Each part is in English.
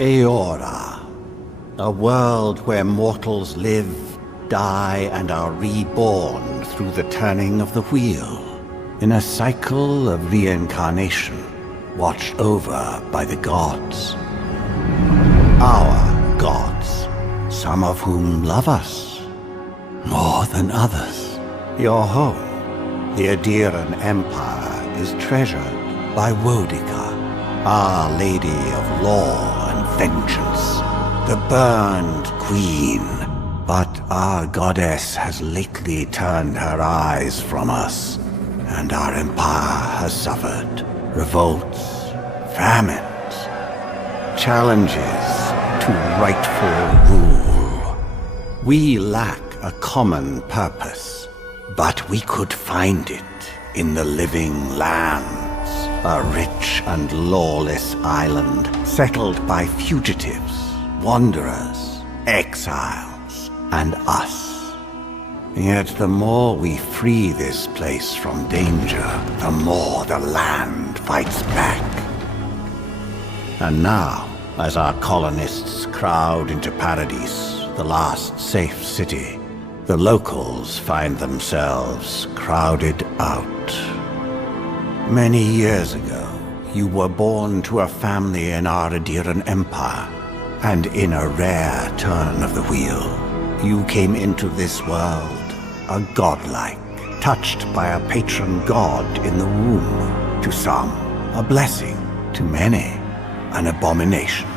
Eora, a world where mortals live, die, and are reborn through the turning of the wheel, in a cycle of reincarnation, watched over by the gods. Our gods, some of whom love us more than others. Your home, the Adiran Empire, is treasured by Wodica, Our Lady of Law and Vengeance, the Burned Queen. But our goddess has lately turned her eyes from us, and our empire has suffered revolts, famines, challenges to rightful rule. We lack a common purpose, but we could find it in the living lands, a rich and lawless island settled by fugitives, wanderers, exiles, and us. Yet the more we free this place from danger, the more the land fights back. And now, as our colonists crowd into Paradise, the last safe city, the locals find themselves crowded out. Many years ago, you were born to a family in our Adiran Empire, and in a rare turn of the wheel, you came into this world a godlike, touched by a patron god in the womb. To some, a blessing; to many, an abomination.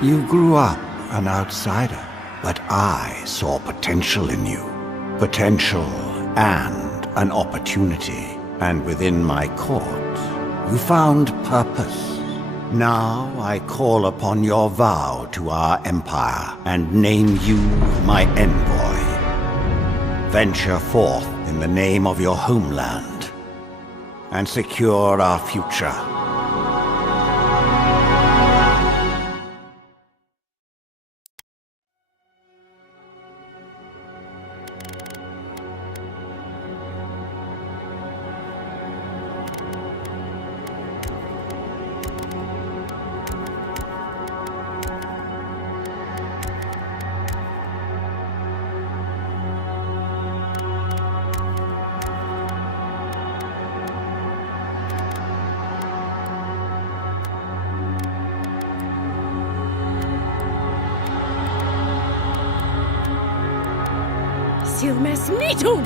You grew up an outsider, but I saw potential in you. Potential and an opportunity. And within my court, you found purpose. Now I call upon your vow to our empire and name you my envoy. Venture forth in the name of your homeland and secure our future. Silmes Nitum!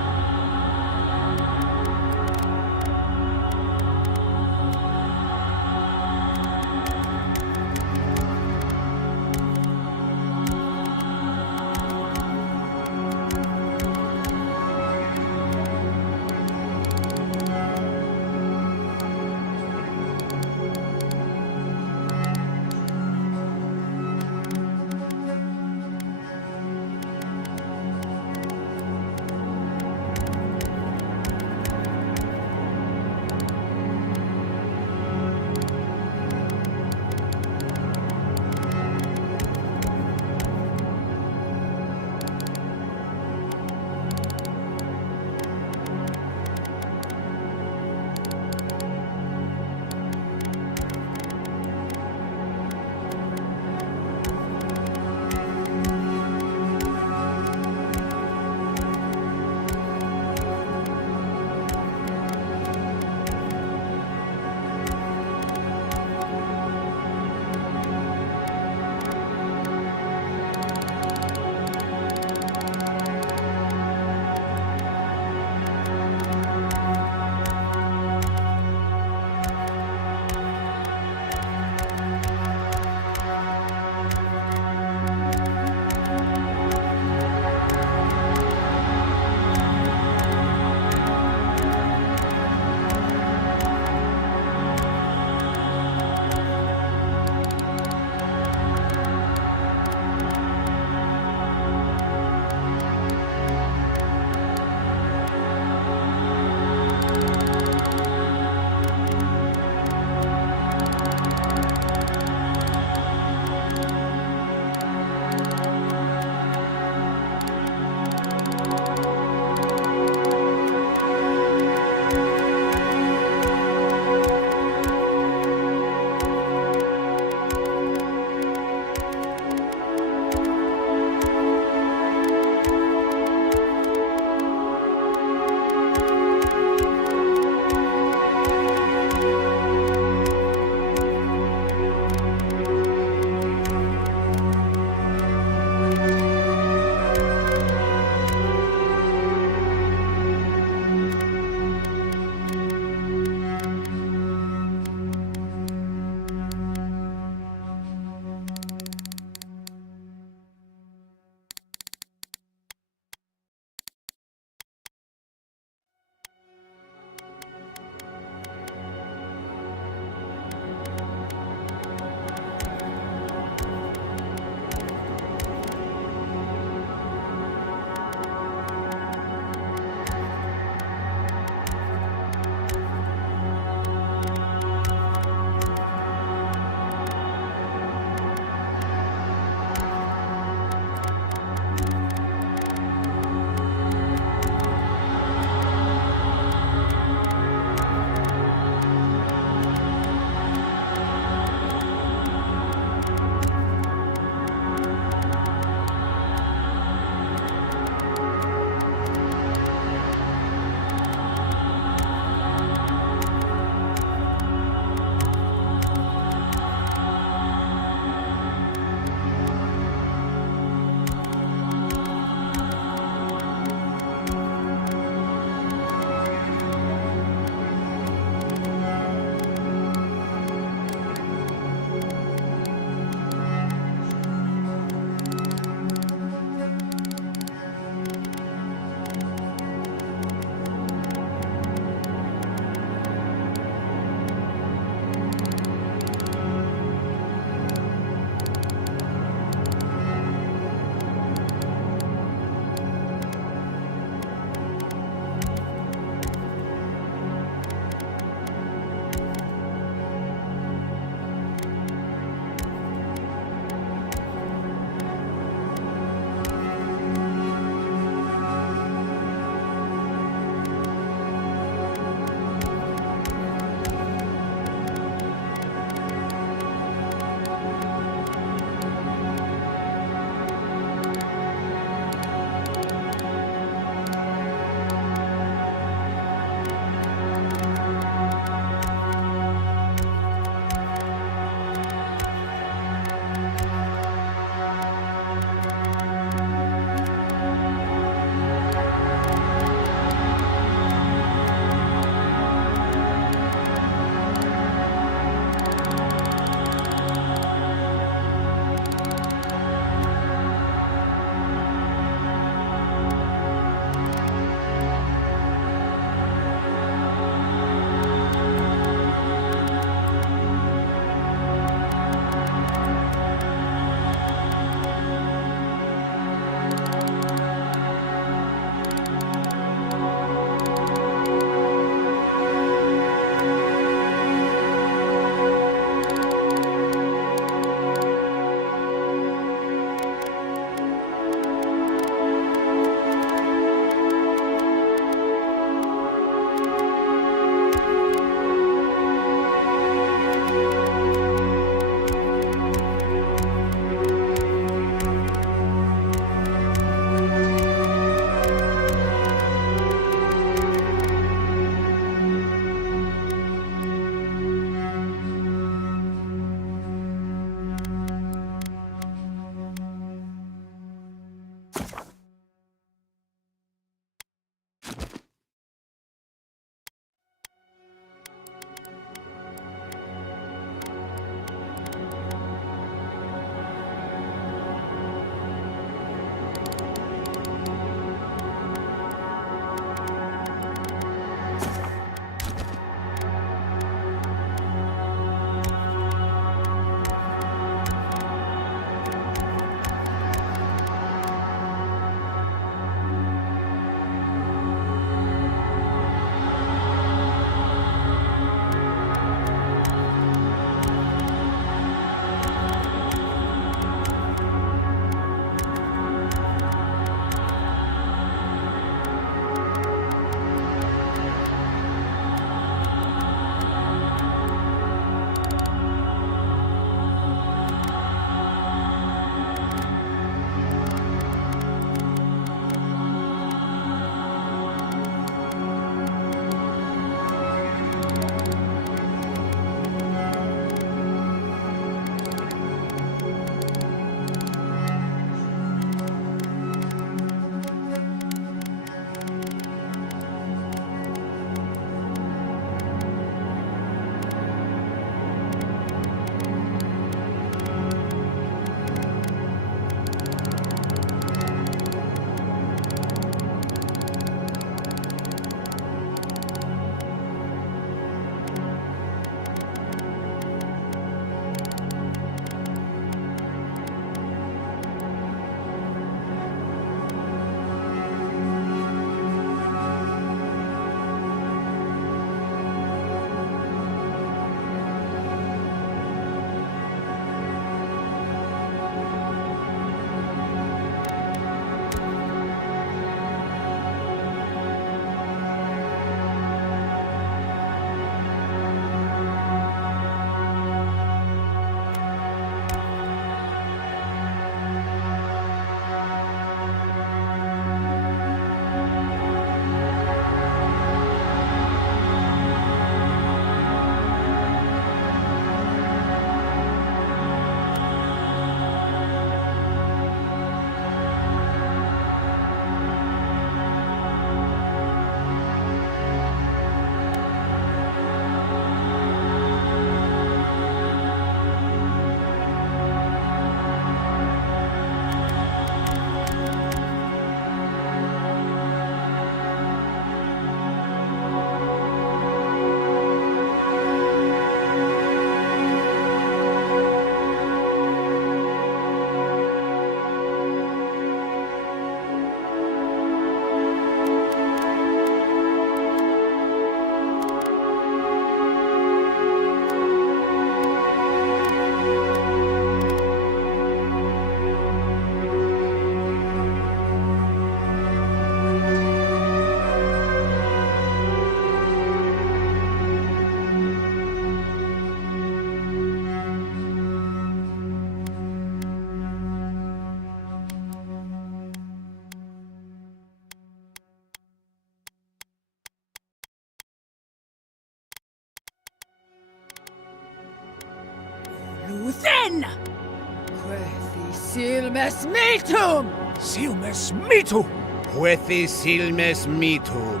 Silmes Metum! Silmes Mitu! Huethi silmes mitum.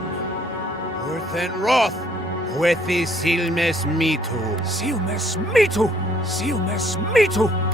Urthen roth. Huethi silmes mitum. Silmes Mitu! Silmes Mitu!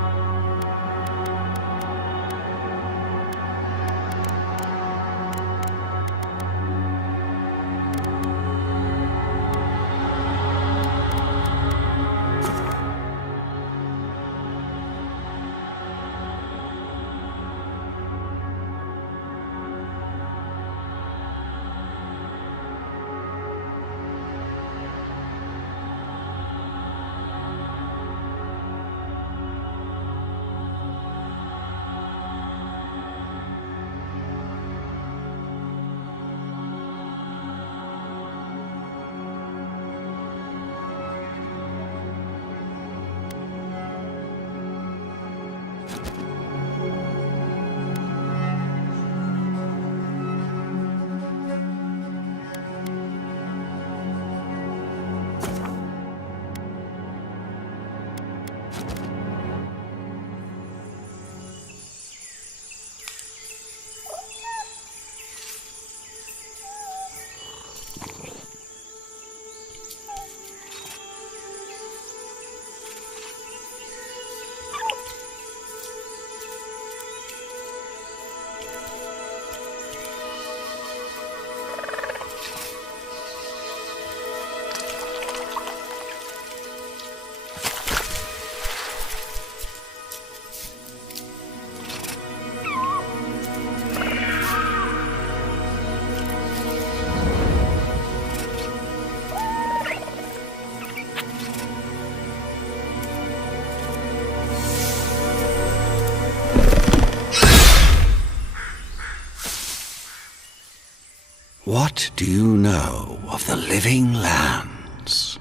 What do you know of the living lands?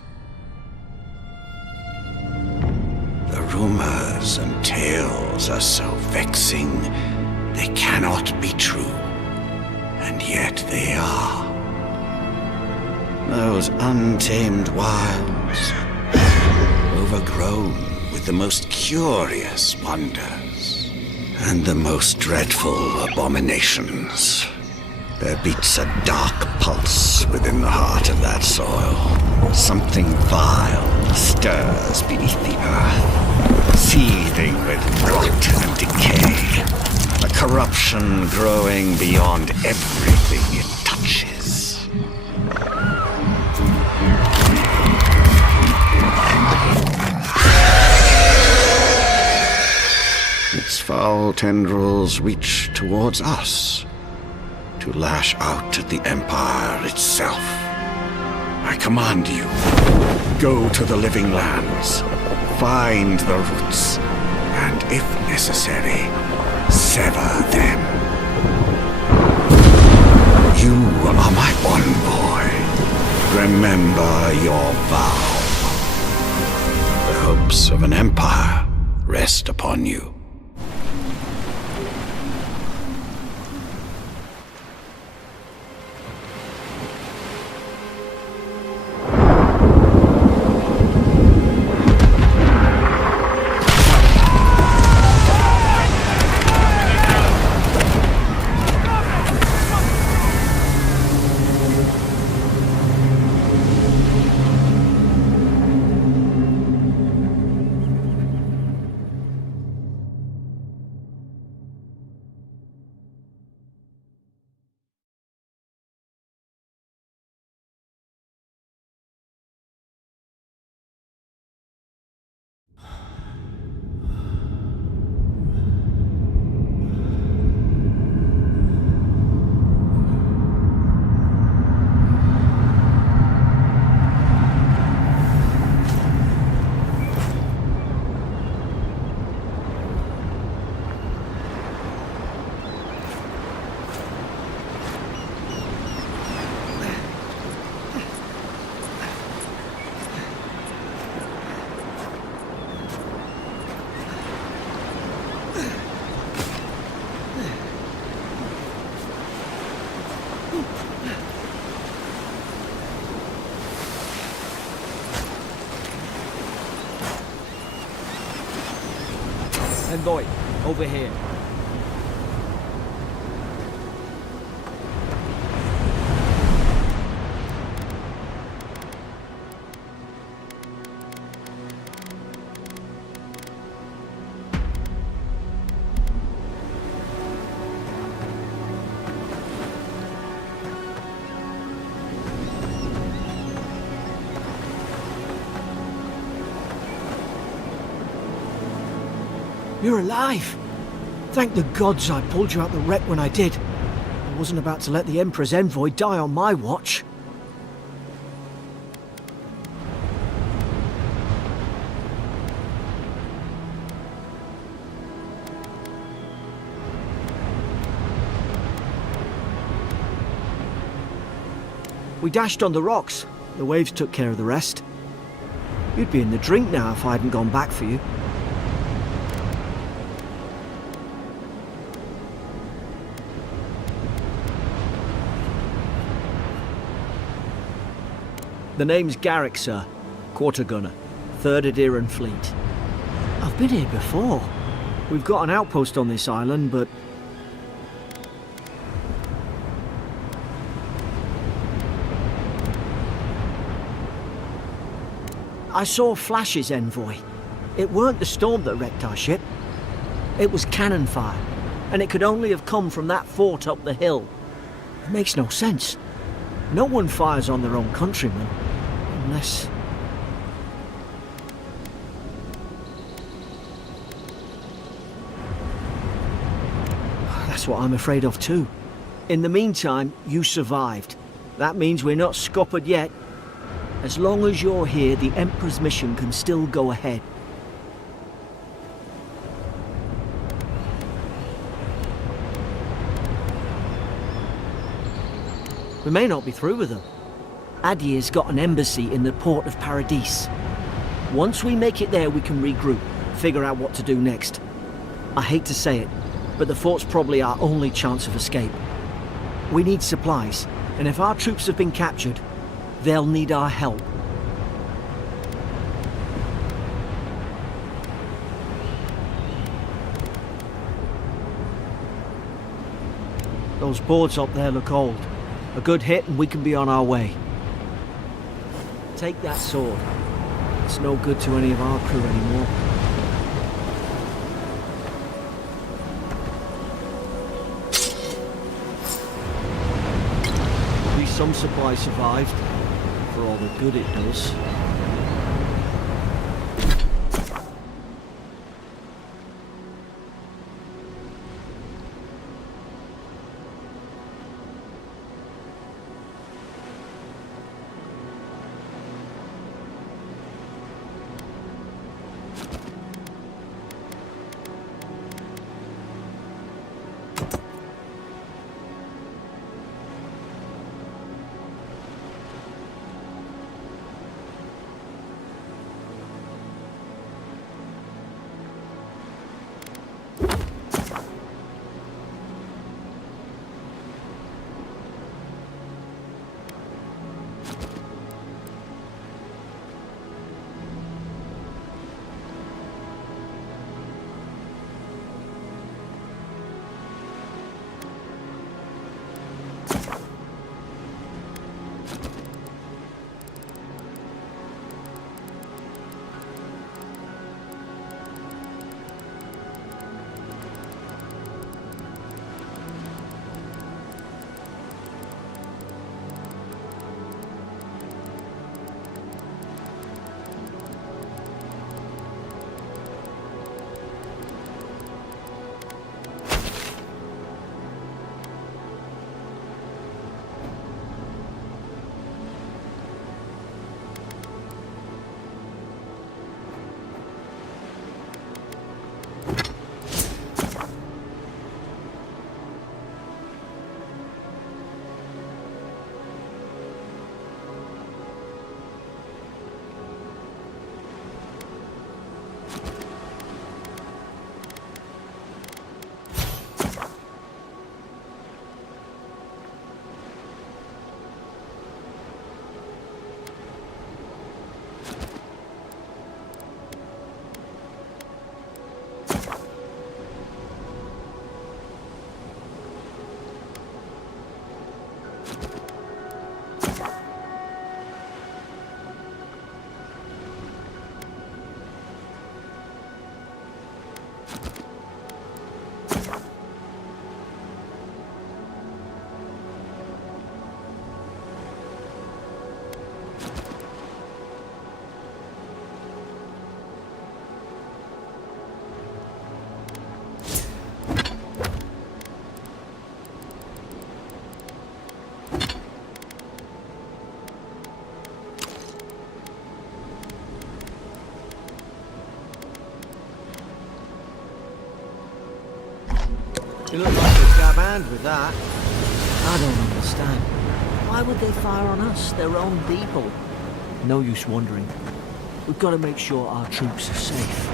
The rumors and tales are so vexing, they cannot be true, and yet they are. Those untamed wilds, overgrown with the most curious wonders and the most dreadful abominations. There beats a dark pulse within the heart of that soil. Something vile stirs beneath the earth, seething with rot and decay. A corruption growing beyond everything it touches. Its foul tendrils reach towards us, to lash out at the Empire itself. I command you, go to the living lands, find the roots, and if necessary, sever them. You are my envoy. Remember your vow. The hopes of an empire rest upon you. Envoy, Over here. You're alive! Thank the gods I pulled you out the wreck when I did. I wasn't about to let the Emperor's envoy die on my watch. We dashed on the rocks. The waves took care of the rest. You'd be in the drink now if I hadn't gone back for you. The name's Garrick, sir. Quarter gunner. 3rd Adheran Fleet. I've been here before. We've got an outpost on this island, but... I saw Flash's envoy. It weren't the storm that wrecked our ship. It was cannon fire, and it could only have come from that fort up the hill. It makes no sense. No one fires on their own countrymen, unless... That's what I'm afraid of too. In the meantime, you survived. That means we're not scuppered yet. As long as you're here, the Emperor's mission can still go ahead. We may not be through with them. Adir's got an embassy in the port of Paradis. Once we make it there, we can regroup, figure out what to do next. I hate to say it, but the fort's probably our only chance of escape. We need supplies, and if our troops have been captured, they'll need our help. Those boards up there look old. A good hit and we can be on our way. Take that sword. It's no good to any of our crew anymore. At least some supplies survived, for all the good it does. You look like a scab hand with that. I don't understand. Why would they fire on us, their own people? No use wondering. We've got to make sure our troops are safe.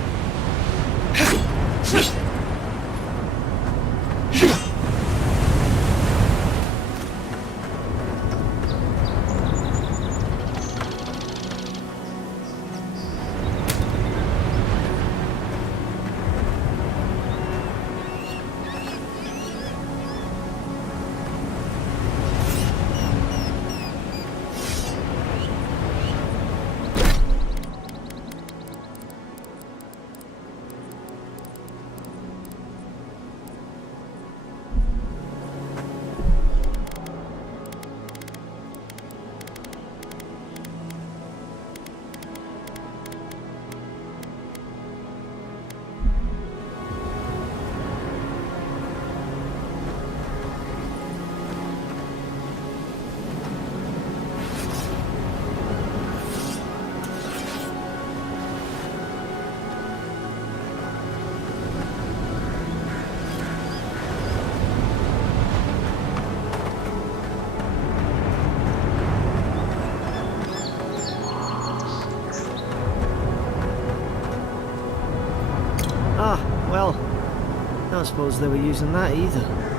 Ah, well, I don't suppose they were using that either.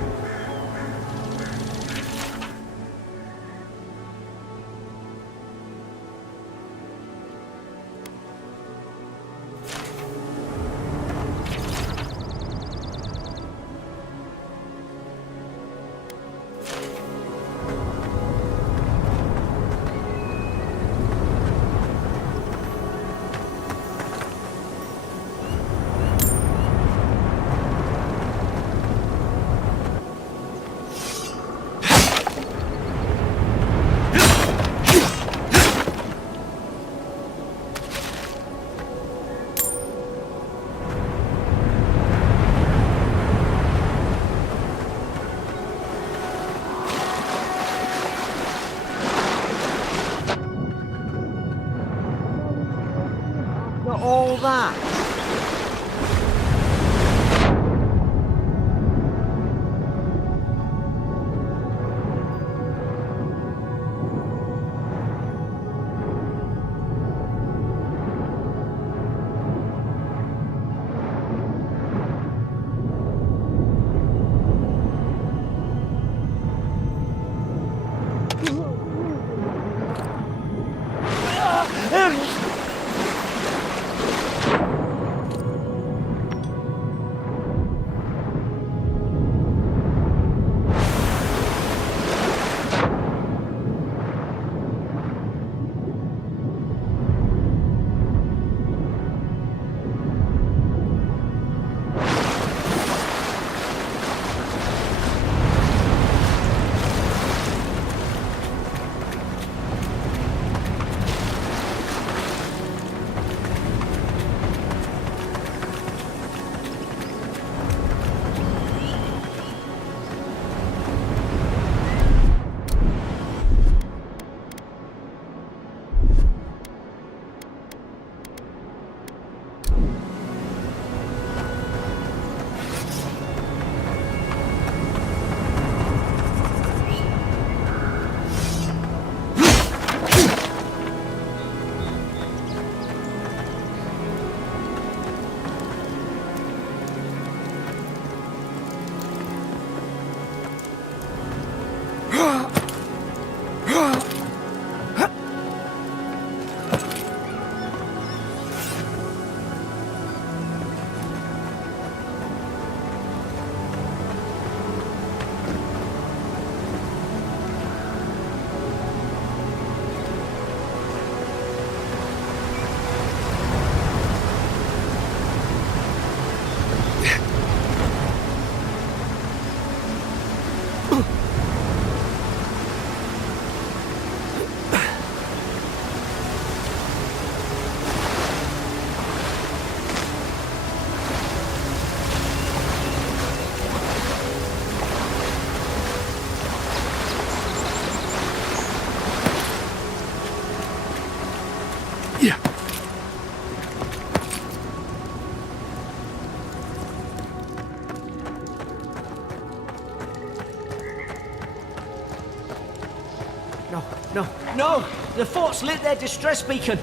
No, no! The fort's lit their distress beacon!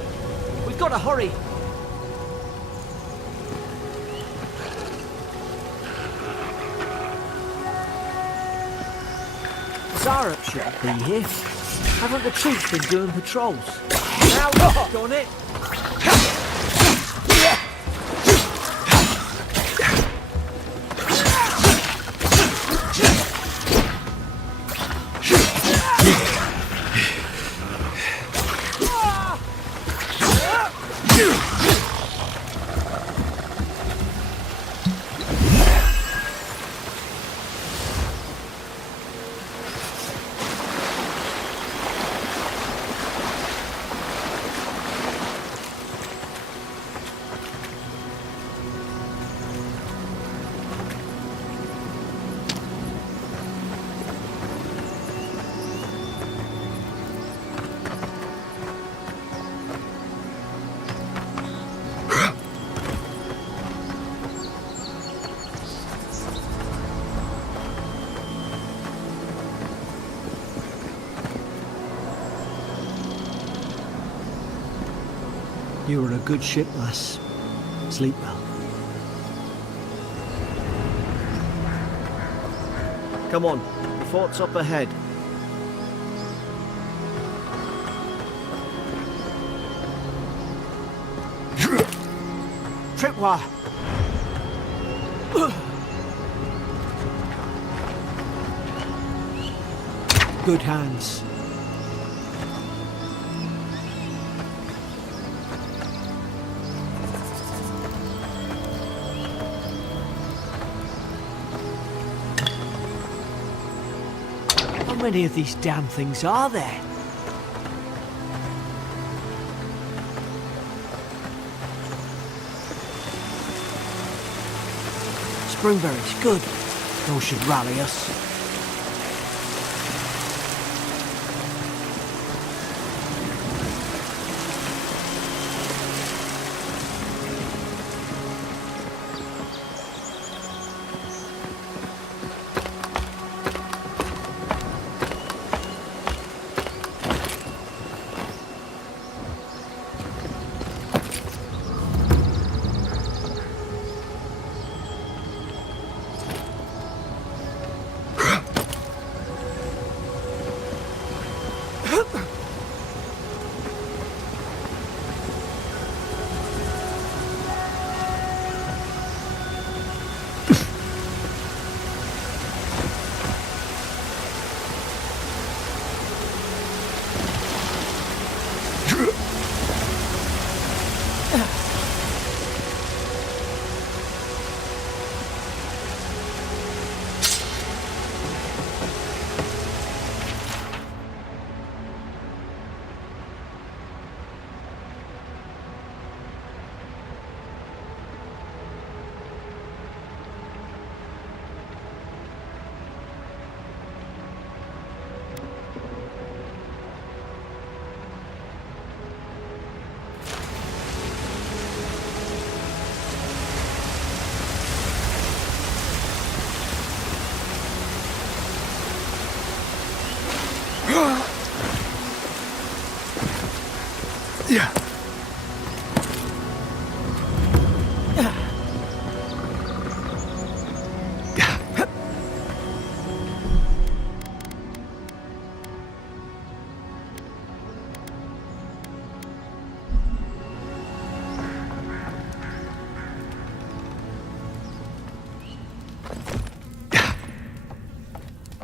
We've got to hurry! Zara shouldn't be here. Haven't the troops been doing patrols? Now we've done it! You were a good ship, lass. Sleep well. Come on, the fort's up ahead. Tripwire! Good hands. How many of these damn things are there? Springberries, good. Those should rally us. Yeah.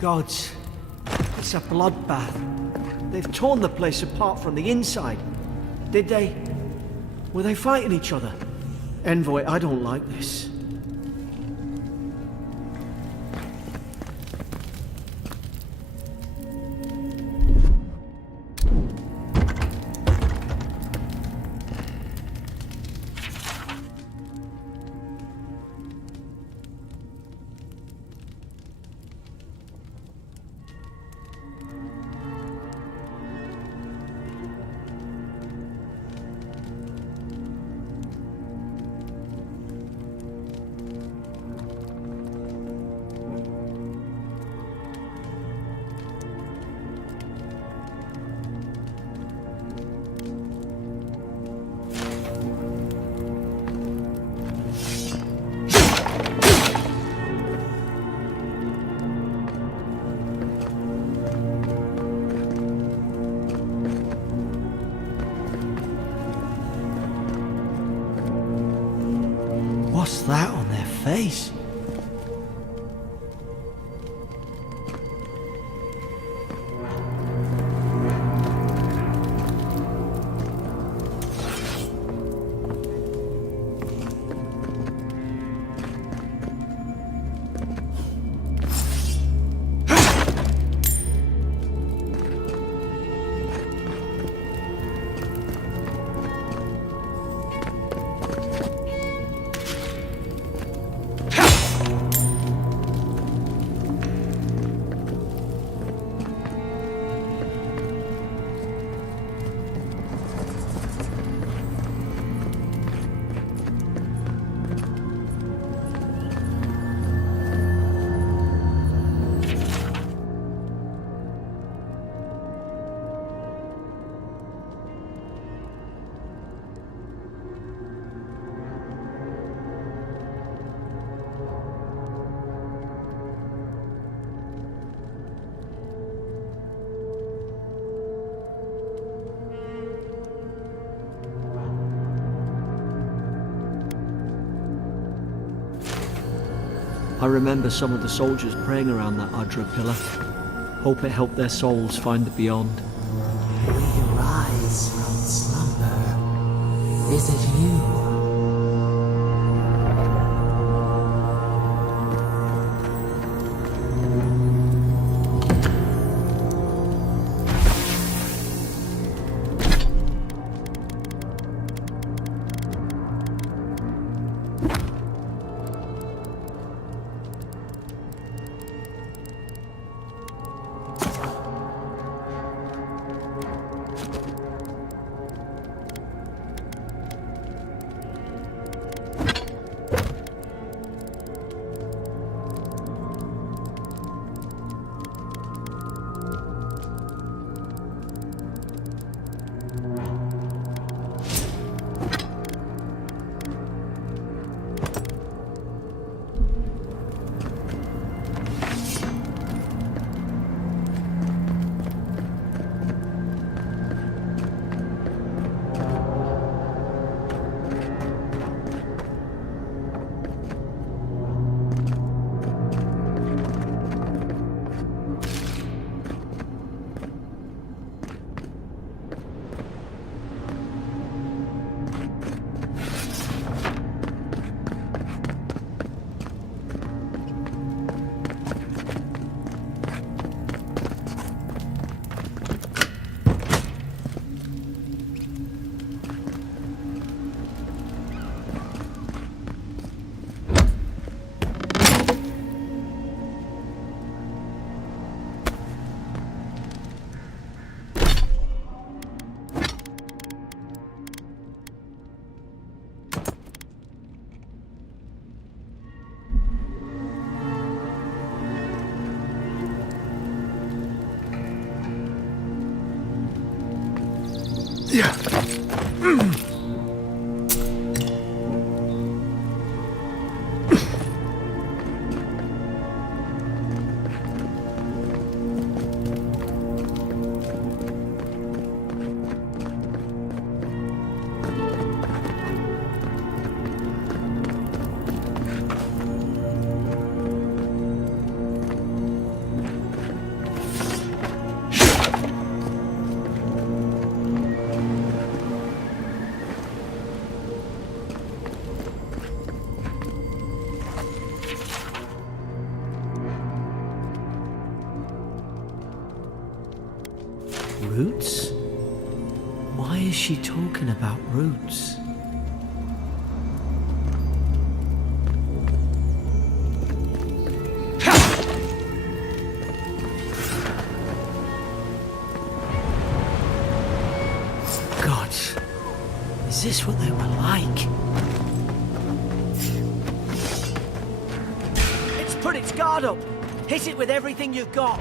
Gods, it's a bloodbath. They've torn the place apart from the inside. Did they? Were they fighting each other? Envoy, I don't like this. face. I remember some of the soldiers praying around that Adra pillar. Hope it helped their souls find the beyond. We rise from slumber. Is it you? Roots? Why is she talking about roots? God, is this what they were like? It's put its guard up. Hit it with everything you've got.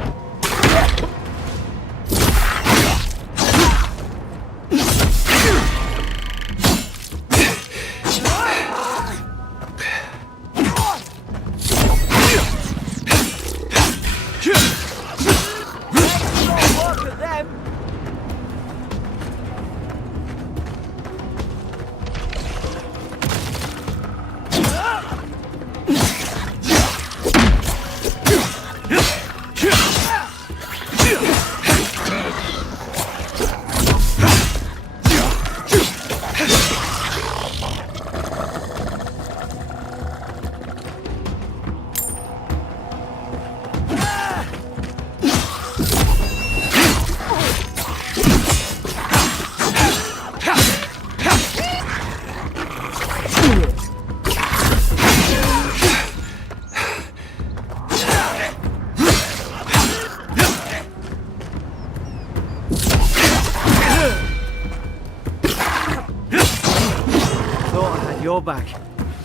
your back.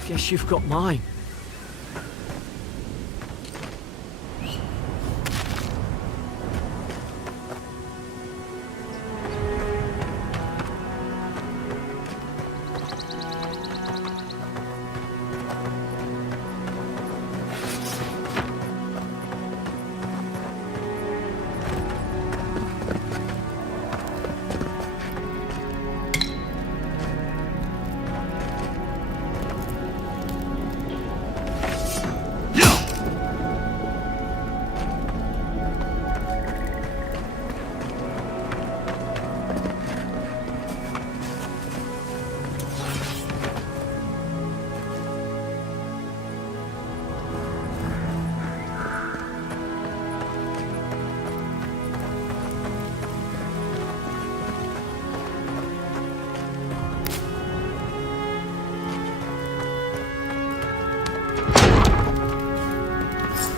Guess you've got mine.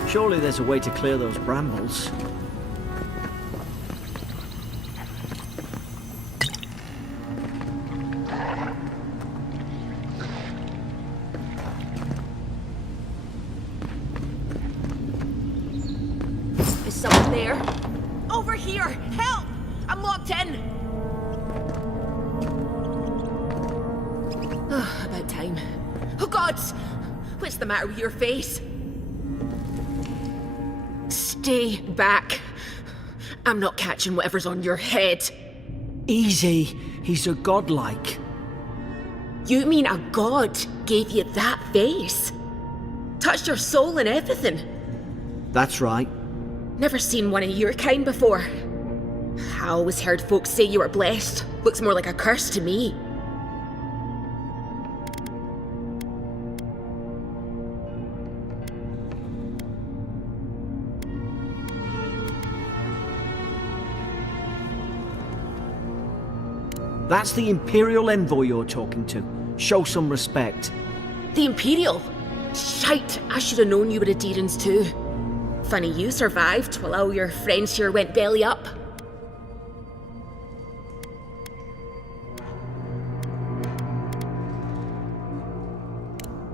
Surely there's a way to clear those brambles. Is someone there? Over here! Help! I'm locked in! About time. Oh gods! What's the matter with your face? Stay back. I'm not catching whatever's on your head. Easy. He's a godlike. You mean a god gave you that face? Touched your soul and everything? That's right. Never seen one of your kind before. I always heard folks say you were blessed. Looks more like a curse to me. That's the Imperial envoy you're talking to. Show some respect. The Imperial? Shite, I should have known you were Adherents too. Funny you survived while all your friends here went belly up.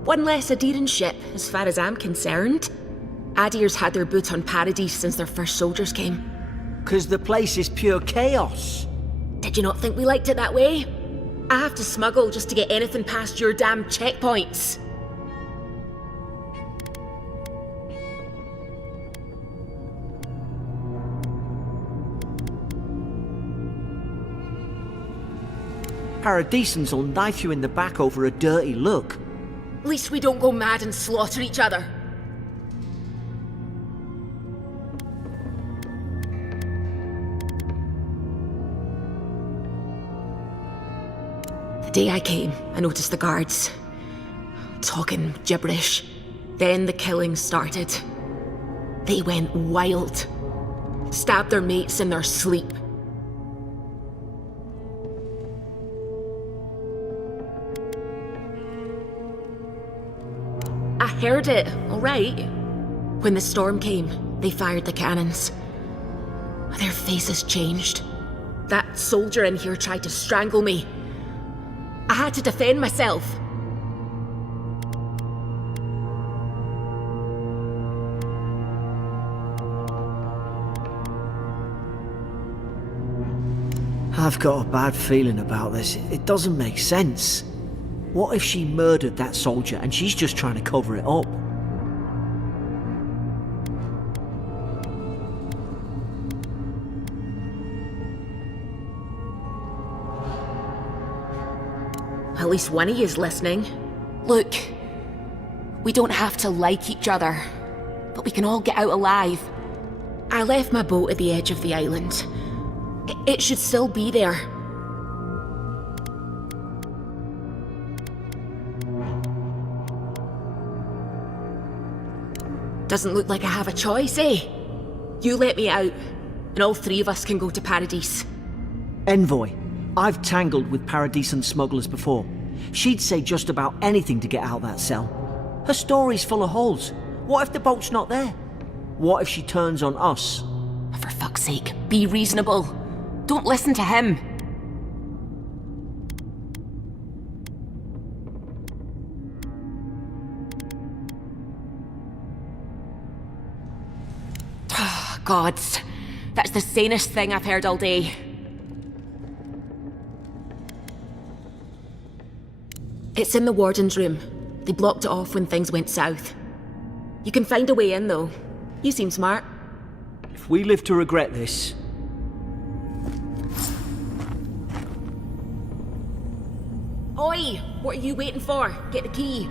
One less Adherent ship, as far as I'm concerned. Adir's had their boot on Paradise since their first soldiers came. 'Cause the place is pure chaos. Did you not think we liked it that way? I have to smuggle just to get anything past your damn checkpoints. Paradisans will knife you in the back over a dirty look. At least we don't go mad and slaughter each other. The day I came, I noticed the guards talking gibberish. Then the killing started. They went wild. Stabbed their mates in their sleep. I heard it, all right. When the storm came, they fired the cannons. Their faces changed. That soldier in here tried to strangle me. I had to defend myself. I've got a bad feeling about this. It doesn't make sense. What if she murdered that soldier and she's just trying to cover it up? At least one of you's listening. Look, we don't have to like each other, but we can all get out alive. I left my boat at the edge of the island. It should still be there. Doesn't look like I have a choice, eh? You let me out, and all three of us can go to Paradise. Envoy, I've tangled with Paradisan smugglers before. She'd say just about anything to get out that cell. Her story's full of holes. What if the boat's not there? What if she turns on us? For fuck's sake, be reasonable. Don't listen to him. Gods. That's the sanest thing I've heard all day. It's in the warden's room. They blocked it off when things went south. You can find a way in, though. You seem smart. If we live to regret this... Oi! What are you waiting for? Get the key.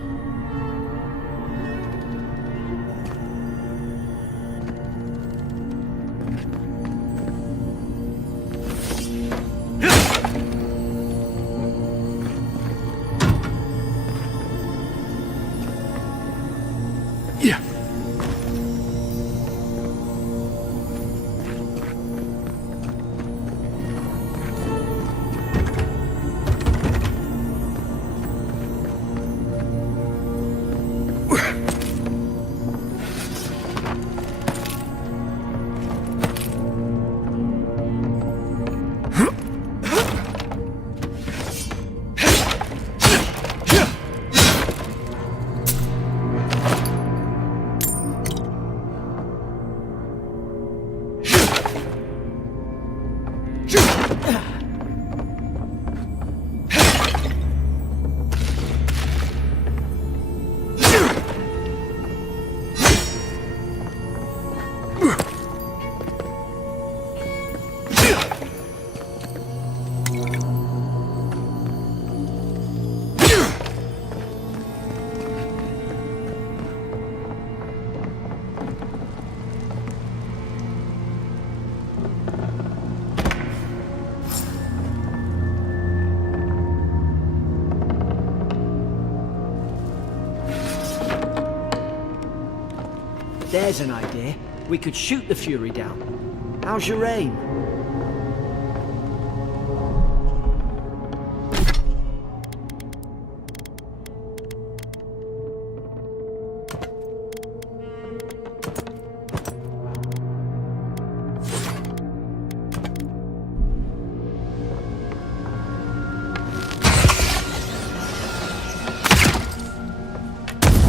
There's an idea. We could shoot the Fury down. How's your aim?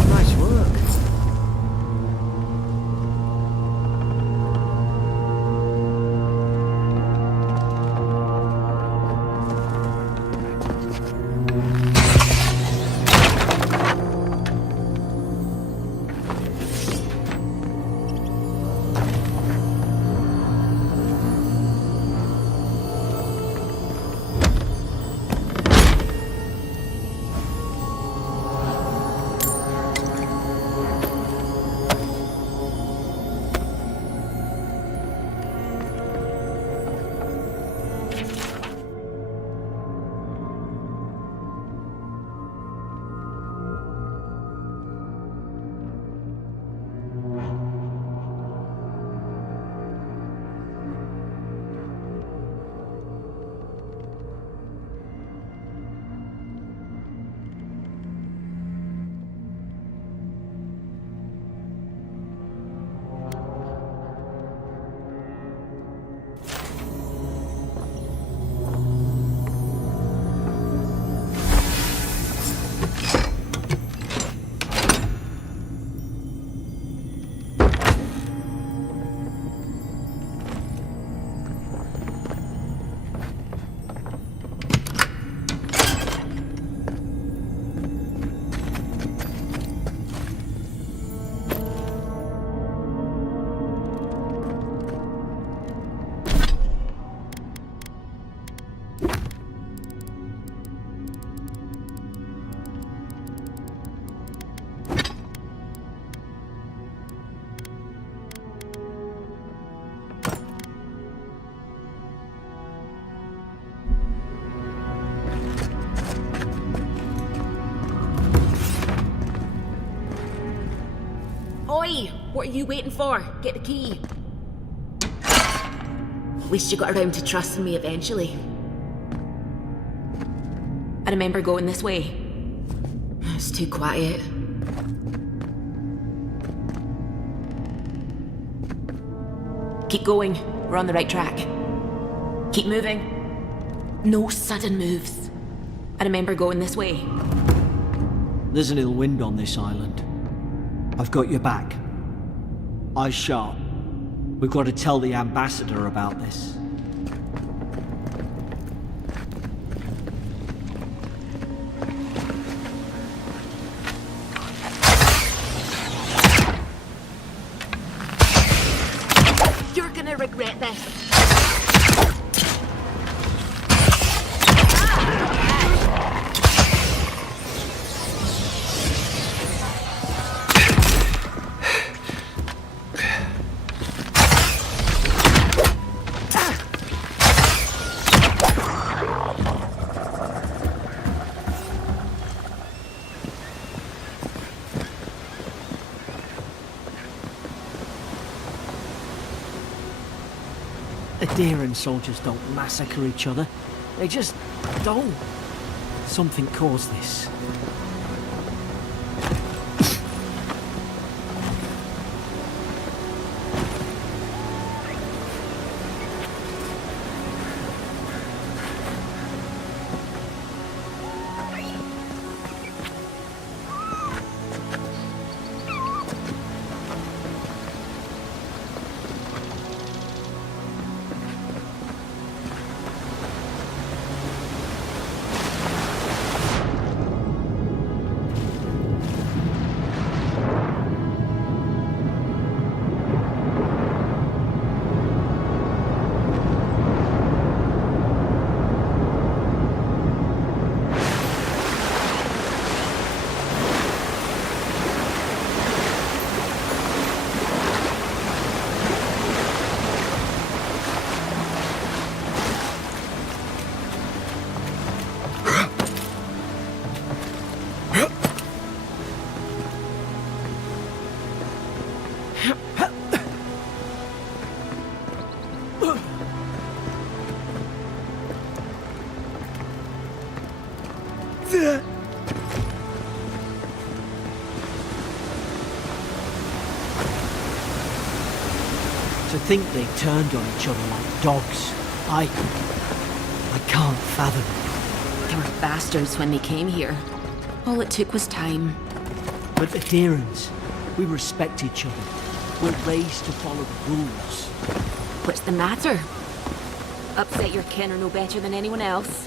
Nice work. Oi! What are you waiting for? Get the key. At least you got around to trusting me eventually. I remember going this way. It's too quiet. Keep going. We're on the right track. Keep moving. No sudden moves. I remember going this way. There's an ill wind on this island. I've got your back. Eyes sharp. We've got to tell the ambassador about this. You're gonna regret this. Adherent soldiers don't massacre each other. They just don't. Something caused this. To think they turned on each other like dogs. I can't fathom it. They were bastards when they came here. All it took was time. But adherents, we respect each other. We're raised to follow the rules. What's the matter? Upset your kin are no better than anyone else.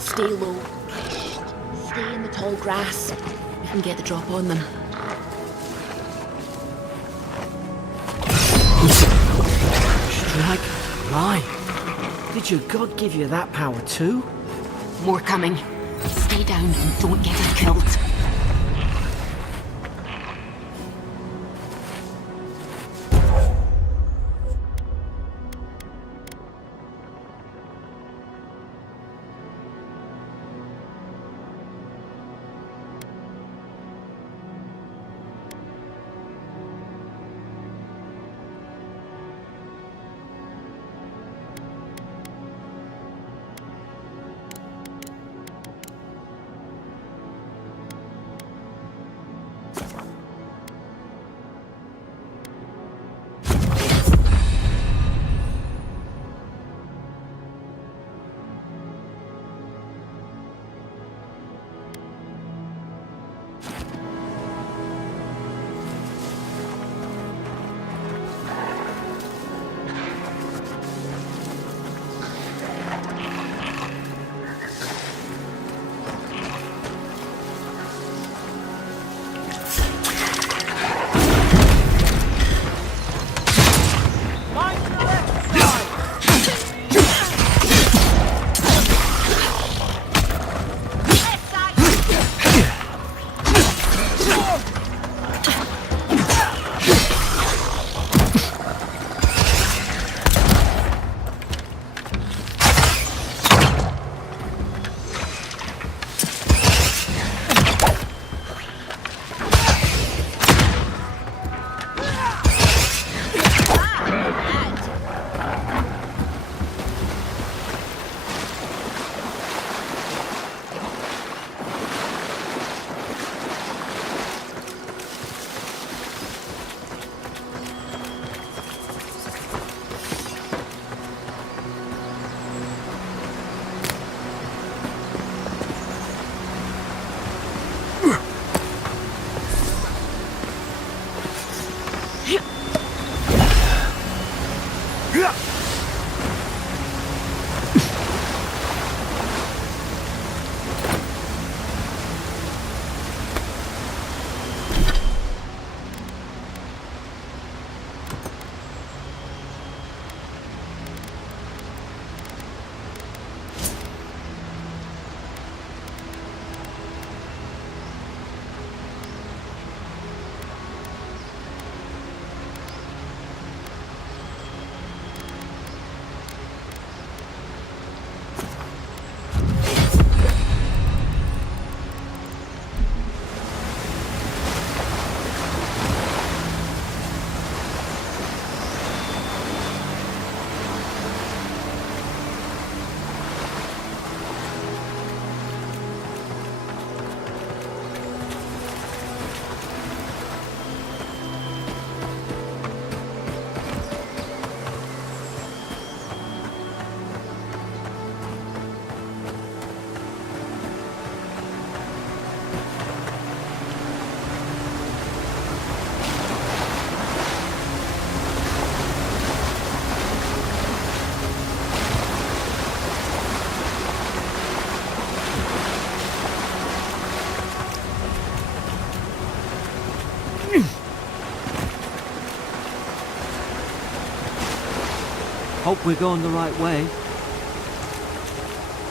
Stay low. Stay in the tall grass. We can get the drop on them. Strike right. Did your god give you that power too? More coming. Stay down and don't get us killed. Hope we're going the right way.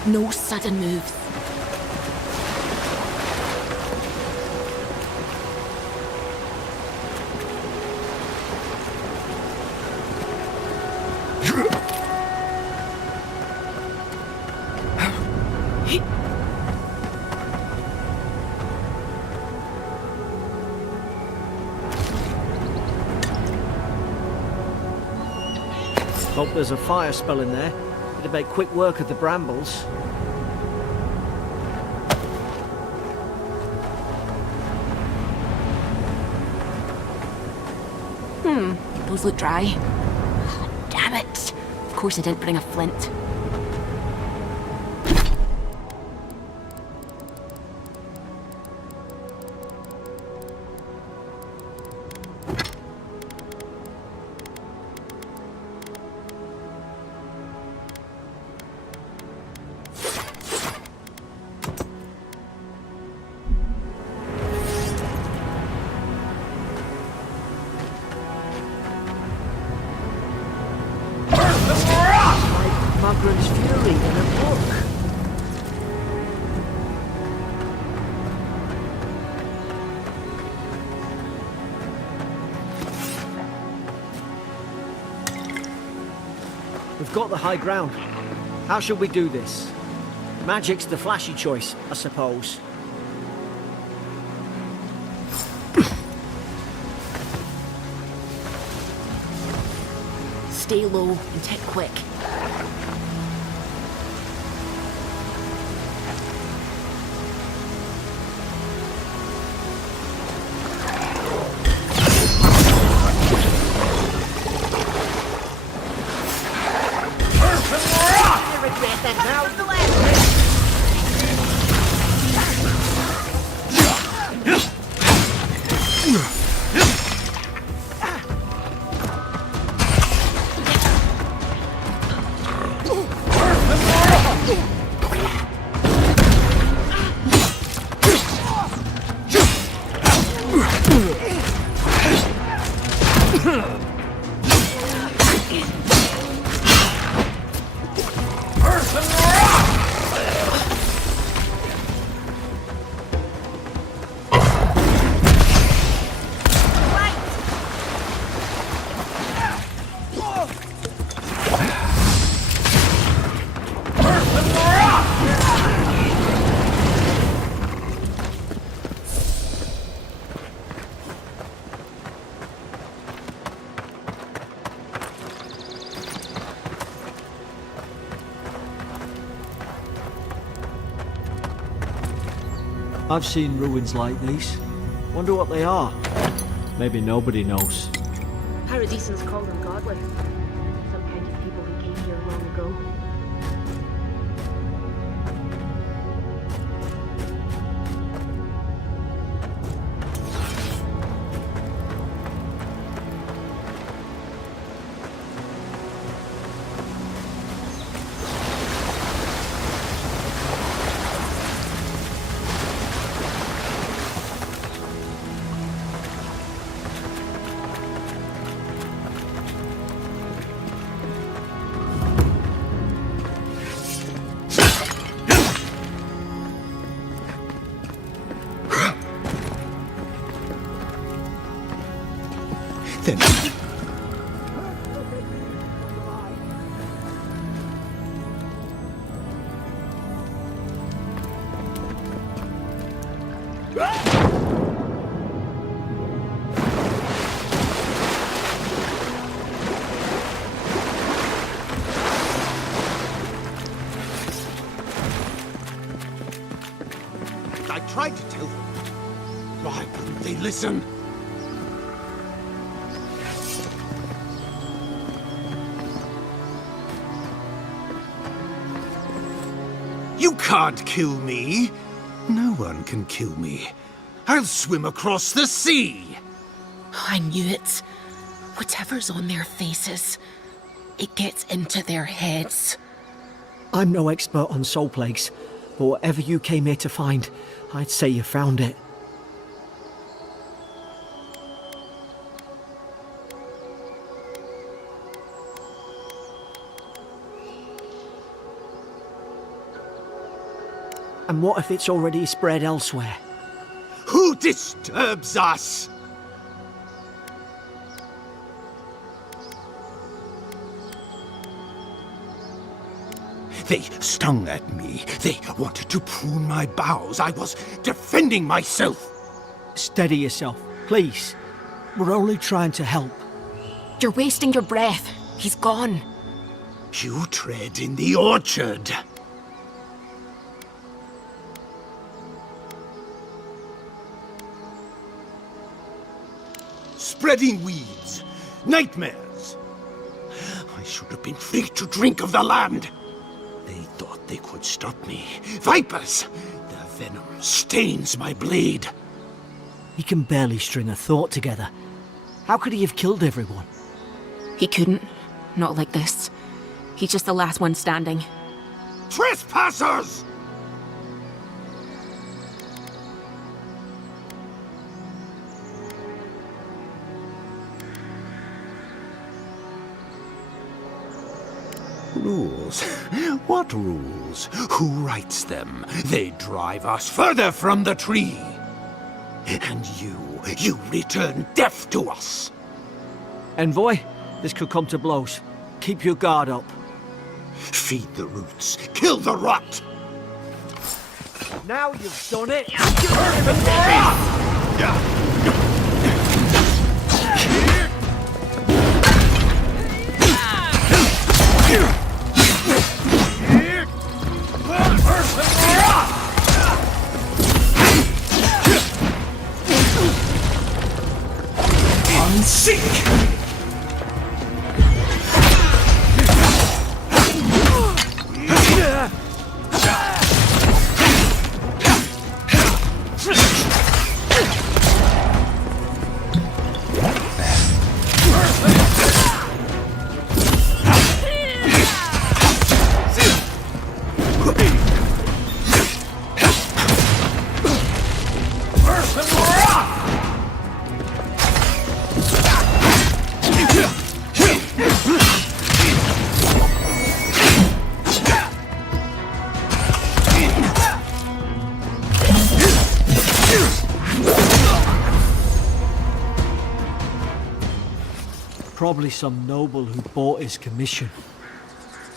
No sudden moves. Hope there's a fire spell in there. It'd make quick work of the brambles. Those look dry. Damn it! Of course I didn't bring a flint. Margaret's Fury in a book. We've got the high ground. How should we do this? Magic's the flashy choice, I suppose. Stay low and hit quick. I've seen ruins like these. Wonder what they are. Maybe nobody knows. Paradisans call them godly. Some kind of people who came here long ago. I tried to tell them. Why couldn't they listen? You can't kill me. No one can kill me. I'll swim across the sea. I knew it. Whatever's on their faces, it gets into their heads. I'm no expert on soul plagues, but whatever you came here to find, I'd say you found it. And what if it's already spread elsewhere? Who disturbs us? They stung at me. They wanted to prune my boughs. I was defending myself. Steady yourself, please. We're only trying to help. You're wasting your breath. He's gone. You tread in the orchard. Spreading weeds. Nightmares. I should have been free to drink of the land. They thought they could stop me. Vipers! Their venom stains my blade. He can barely string a thought together. How could he have killed everyone? He couldn't. Not like this. He's just the last one standing. Trespassers! Rules? What rules? Who writes them? They drive us further from the tree. And you return death to us. Envoy, this could come to blows. Keep your guard up. Feed the roots, kill the rot. Now you've done it! Probably some noble who bought his commission.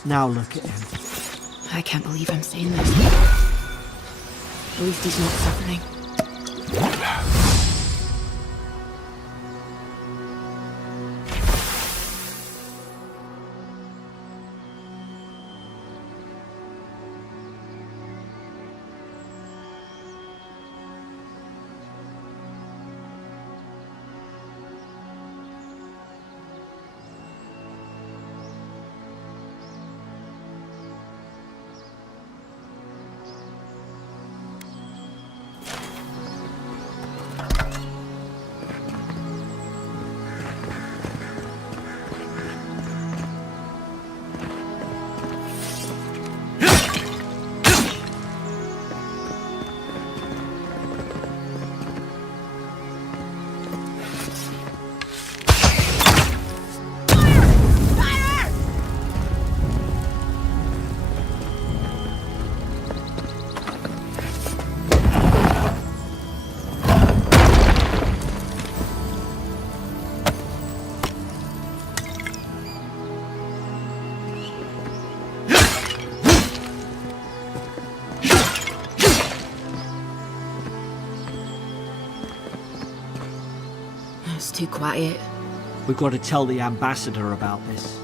Now look at him. I can't believe I'm saying this. At least he's not suffering. It's too quiet. We've got to tell the ambassador about this.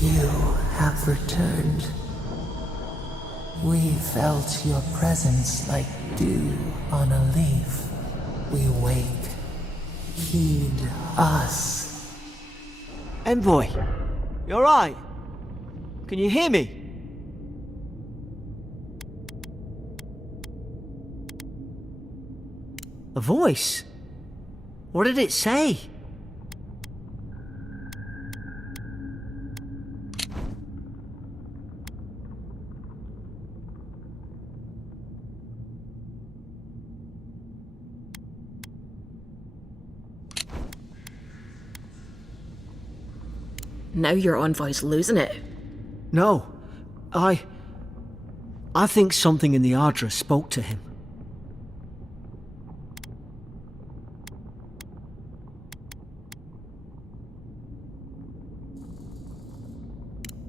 You have returned. We felt your presence like dew on a leaf. We wake. Heed us. Envoy, you alright? Can you hear me? A voice? What did it say? Now your envoy's losing it. No. I think something in the Ardra spoke to him.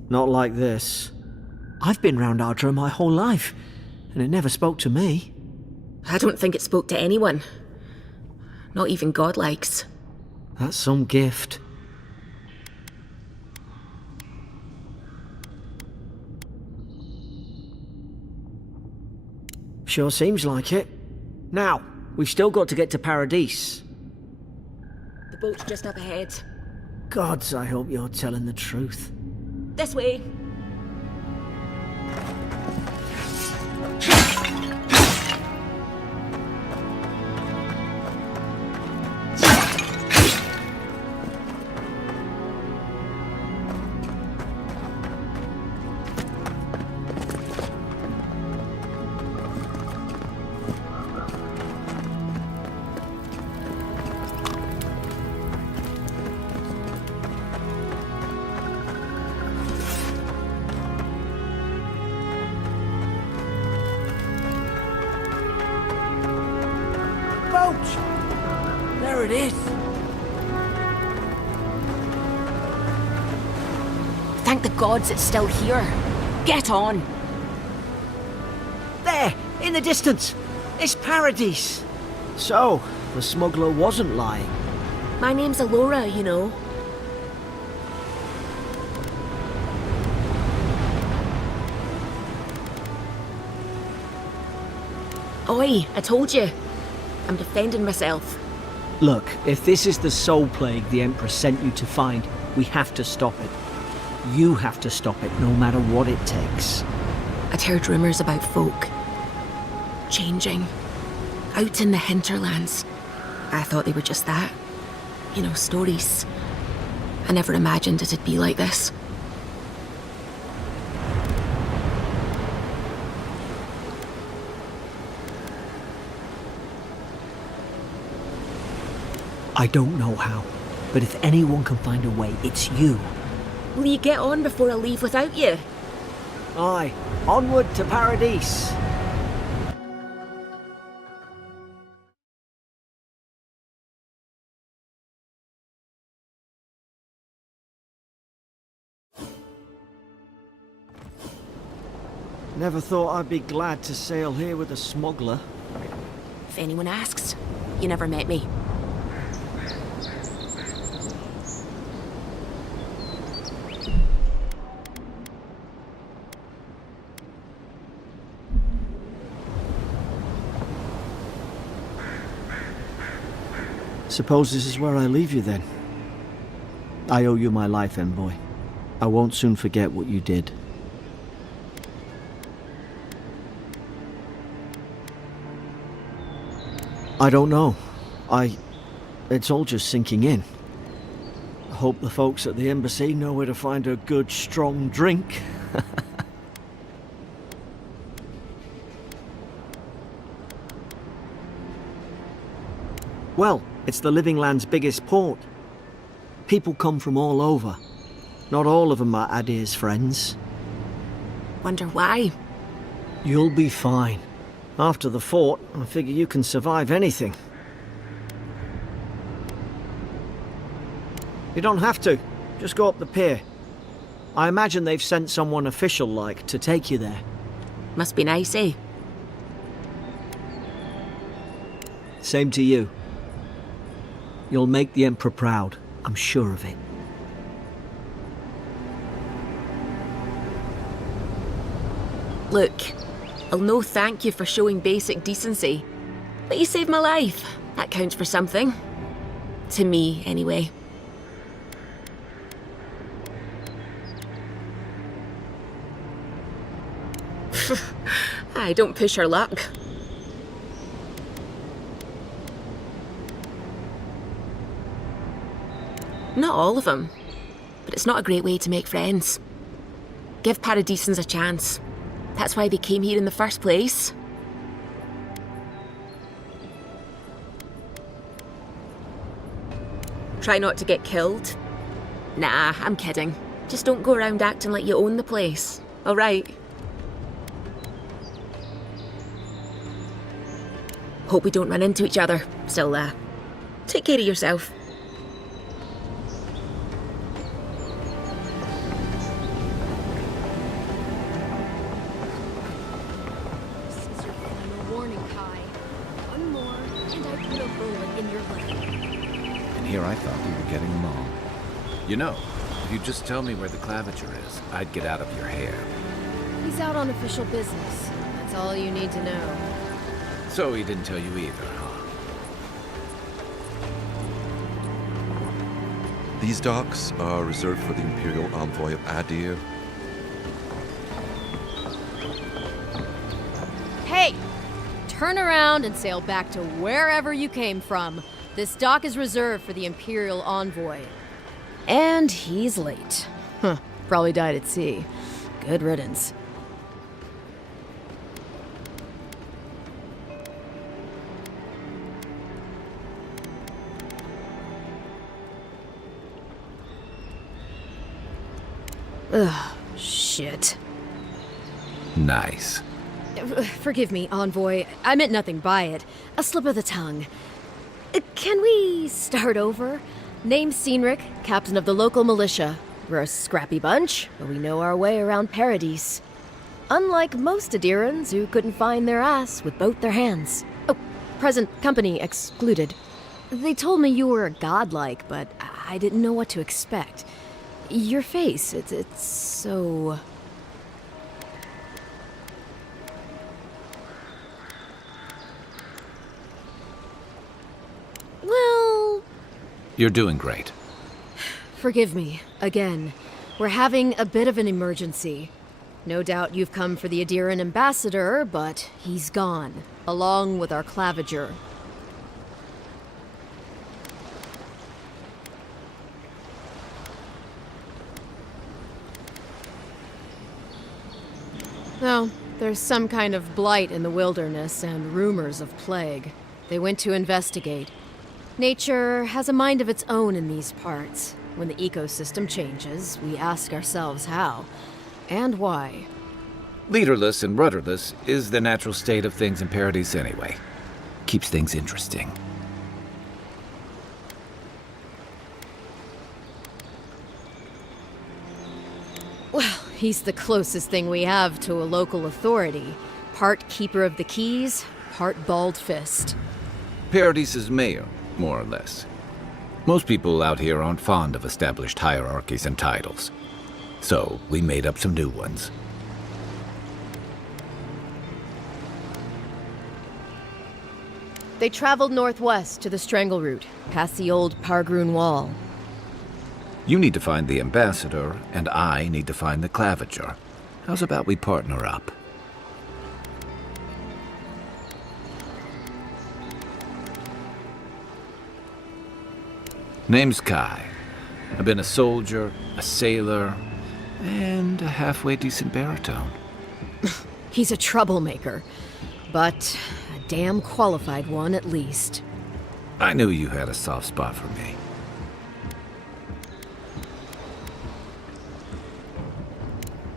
Not like this. I've been round Ardra my whole life, and it never spoke to me. I don't think it spoke to anyone. Not even godlikes. That's some gift. Sure seems like it. Now, we've still got to get to Paradise. The boat's just up ahead. Gods, I hope you're telling the truth. This way. There it is. Thank the gods it's still here. Get on. There, in the distance. It's Paradise. So, the smuggler wasn't lying. My name's Alora, you know. Oi, I told you. I'm defending myself. Look, if this is the soul plague the Empress sent you to find, we have to stop it. You have to stop it, no matter what it takes. I'd heard rumours about folk changing out in the hinterlands. I thought they were just that. You know, stories. I never imagined it'd be like this. I don't know how, but if anyone can find a way, it's you. Will you get on before I leave without you? Aye, onward to Paradise. Never thought I'd be glad to sail here with a smuggler. If anyone asks, you never met me. Suppose this is where I leave you then. I owe you my life, Envoy. I won't soon forget what you did. I don't know. It's all just sinking in. I hope the folks at the embassy know where to find a good, strong drink. Well, it's the Living Land's biggest port. People come from all over. Not all of them are Adir's friends. Wonder why? You'll be fine. After the fort, I figure you can survive anything. You don't have to. Just go up the pier. I imagine they've sent someone official-like to take you there. Must be nice, eh? Same to you. You'll make the Emperor proud. I'm sure of it. Look, I'll no thank you for showing basic decency, but you saved my life. That counts for something. To me, anyway. I don't push her luck. Not all of them, but it's not a great way to make friends. Give Paradisans a chance. That's why they came here in the first place. Try not to get killed. Nah, I'm kidding. Just don't go around acting like you own the place, alright? Hope we don't run into each other, so take care of yourself. This is your final warning, Kai. One more, and I put a bullet in your leg. And here I thought we were getting along. You know, if you'd just tell me where the claviger is, I'd get out of your hair. He's out on official business. That's all you need to know. So he didn't tell you either, huh? These docks are reserved for the Imperial Envoy of Adir. Hey! Turn around and sail back to wherever you came from. This dock is reserved for the Imperial Envoy. And he's late. Huh. Probably died at sea. Good riddance. Ugh, shit. Nice. Forgive me, Envoy. I meant nothing by it. A slip of the tongue. Can we start over? Name's Cynric, captain of the local militia. We're a scrappy bunch, but we know our way around Paradise. Unlike most Adirans who couldn't find their ass with both their hands. Oh, present company excluded. They told me you were godlike, but I didn't know what to expect. Your face, it's so... Well... You're doing great. Forgive me, again. We're having a bit of an emergency. No doubt you've come for the Adiran ambassador, but he's gone, along with our claviger. No, there's some kind of blight in the wilderness and rumors of plague. They went to investigate. Nature has a mind of its own in these parts. When the ecosystem changes, we ask ourselves how and why. Leaderless and rudderless is the natural state of things in Paradise anyway. Keeps things interesting. Well, he's the closest thing we have to a local authority. Part keeper of the keys, part bald fist. Paradise's mayor, more or less. Most people out here aren't fond of established hierarchies and titles. So, we made up some new ones. They traveled northwest to the Strangle Route, past the old Pargroon Wall. You need to find the ambassador, and I need to find the claviger. How's about we partner up? Name's Kai. I've been a soldier, a sailor, and a halfway decent baritone. He's a troublemaker, but a damn qualified one at least. I knew you had a soft spot for me.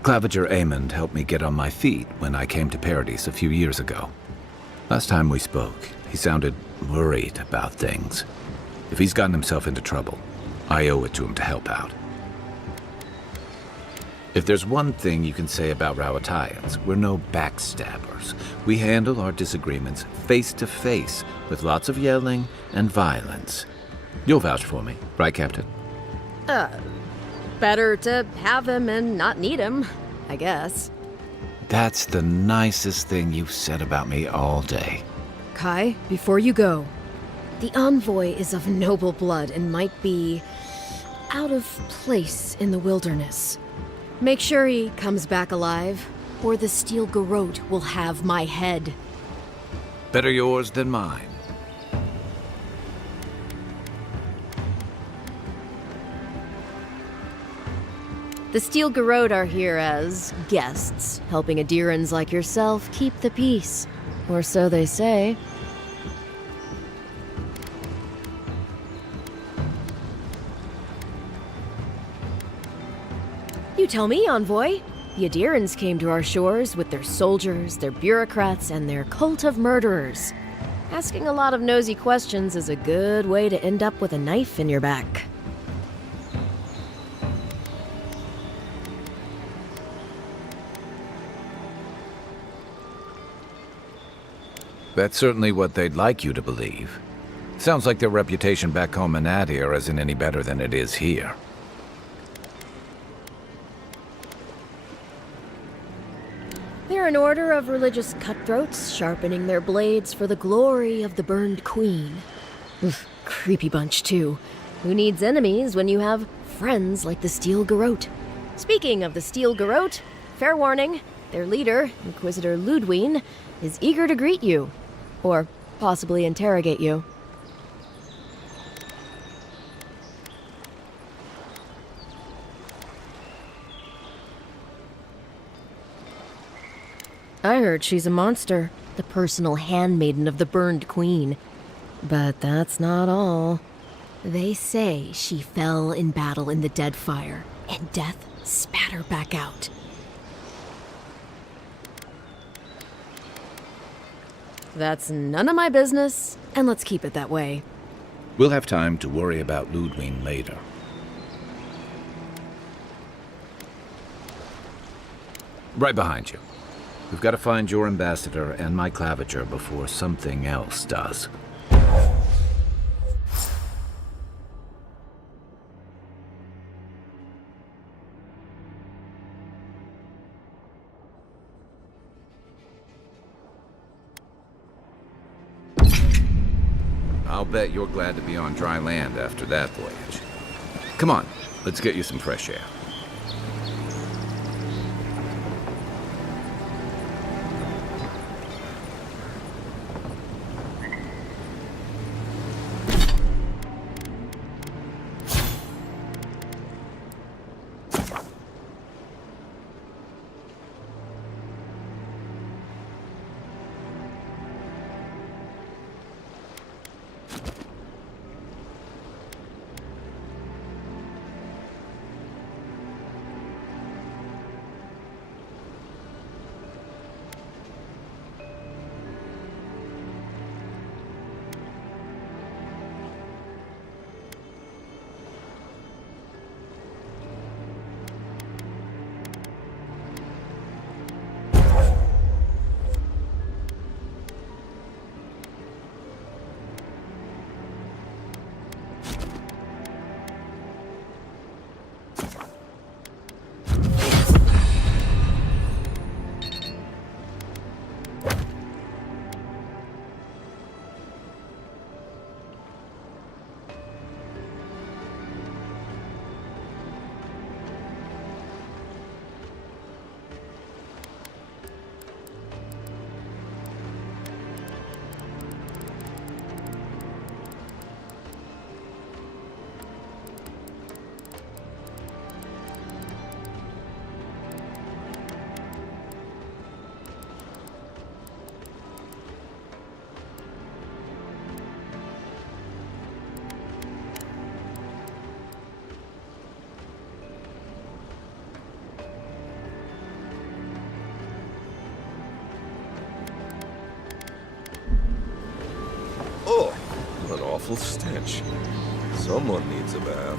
Claviger Amond helped me get on my feet when I came to Paradise a few years ago. Last time we spoke, he sounded worried about things. If he's gotten himself into trouble, I owe it to him to help out. If there's one thing you can say about Rowatayans, we're no backstabbers. We handle our disagreements face to face, with lots of yelling and violence. You'll vouch for me, right, Captain? Better to have him and not need him, I guess. That's the nicest thing you've said about me all day. Kai, before you go, the envoy is of noble blood and might be out of place in the wilderness. Make sure he comes back alive, or the steel garrote will have my head. Better yours than mine. The steel garrote are here as guests, helping Adirans like yourself keep the peace. Or so they say. You tell me, envoy. The Adirans came to our shores with their soldiers, their bureaucrats, and their cult of murderers. Asking a lot of nosy questions is a good way to end up with a knife in your back. That's certainly what they'd like you to believe. Sounds like their reputation back home in Adir isn't any better than it is here. They're an order of religious cutthroats, sharpening their blades for the glory of the burned queen. Oof, creepy bunch, too. Who needs enemies when you have friends like the Steel Garrote? Speaking of the Steel Garrote, fair warning, their leader, Inquisitor Ludwine, is eager to greet you. Or possibly interrogate you. I heard she's a monster, the personal handmaiden of the burned queen. But that's not all. They say she fell in battle in the Deadfire, and death spat her back out. That's none of my business, and let's keep it that way. We'll have time to worry about Ludwine later. Right behind you. We've got to find your ambassador and my claviger before something else does. I'll bet you're glad to be on dry land after that voyage. Come on, let's get you some fresh air. An awful stench. Someone needs a bath.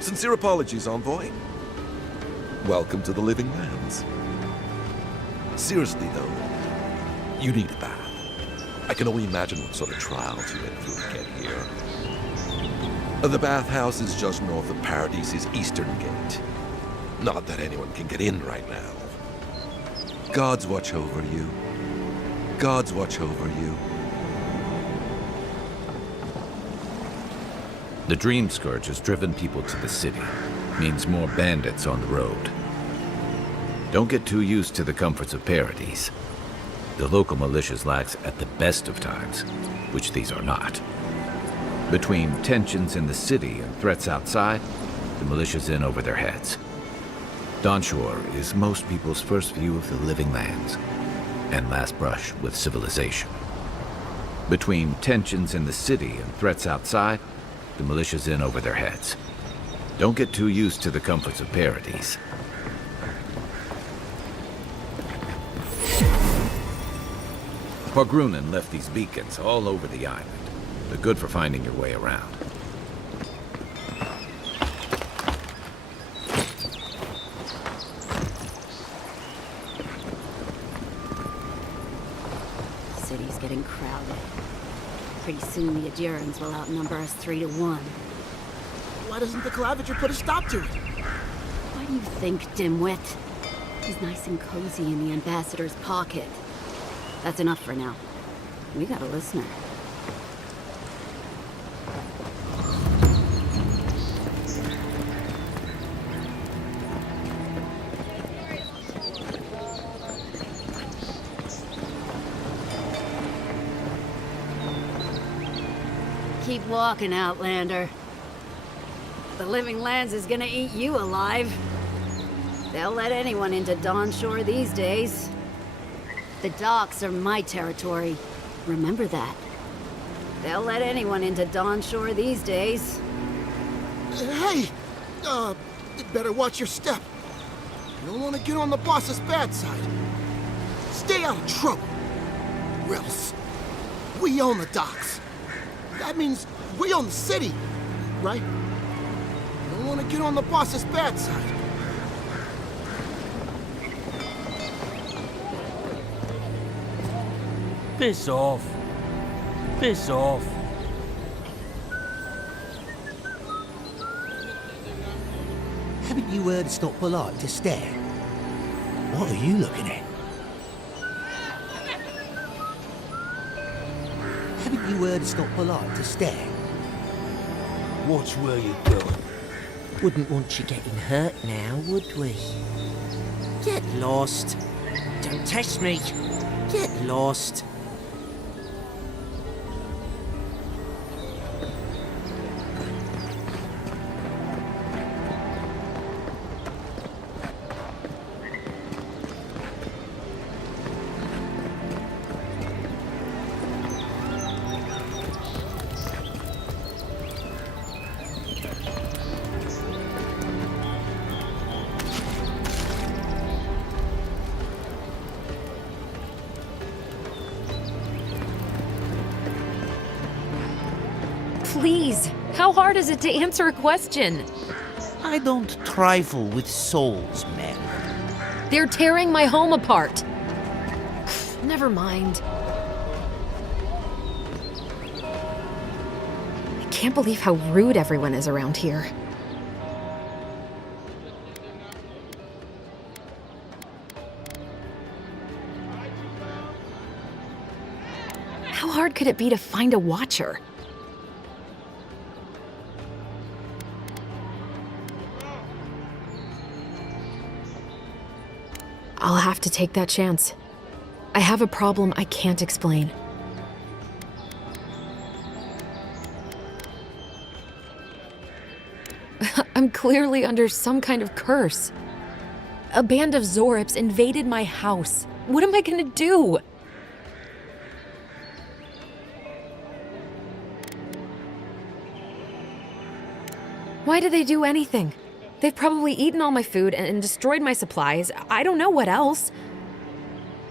Sincere apologies, envoy. Welcome to the Living Lands. Seriously, though, you need a bath. I can only imagine what sort of trials you went through to get here. The bathhouse is just north of Paradise's eastern gate. Not that anyone can get in right now. Gods watch over you. Gods watch over you. The Dream Scourge has driven people to the city. Means more bandits on the road. Don't get too used to the comforts of Paradise. The local militias lax at the best of times, which these are not. Between tensions in the city and threats outside, the militia's in over their heads. Dawnshore is most people's first view of the living lands, and last brush with civilization. Between tensions in the city and threats outside, the militia's in over their heads. Don't get too used to the comforts of Paradise. Pargrunen left these beacons all over the island. They're good for finding your way around. City's getting crowded. Pretty soon the Adurans will outnumber us 3-1. Why doesn't the Clavager put a stop to it? What do you think, dimwit? He's nice and cozy in the ambassador's pocket. That's enough for now. We got a listener. Keep walking, Outlander. The Living Lands is gonna eat you alive. They'll let anyone into Dawnshore these days. The docks are my territory. Remember that. They'll let anyone into Dawnshore these days. Hey! You'd better watch your step. You don't want to get on the boss's bad side. Stay out of trouble. Or else, we own the docks. That means we own the city, right? You don't want to get on the boss's bad side. Piss off. Piss off. Haven't you heard it's not polite to stare? What are you looking at? Haven't you heard it's not polite to stare? Watch where you're going. Wouldn't want you getting hurt now, would we? Get lost. Don't test me. Get lost. Please, how hard is it to answer a question? I don't trifle with souls, man. They're tearing my home apart. Never mind. I can't believe how rude everyone is around here. How hard could it be to find a watcher? I'll have to take that chance. I have a problem I can't explain. I'm clearly under some kind of curse. A band of Zorips invaded my house. What am I gonna do? Why did they do anything? They've probably eaten all my food and destroyed my supplies. I don't know what else.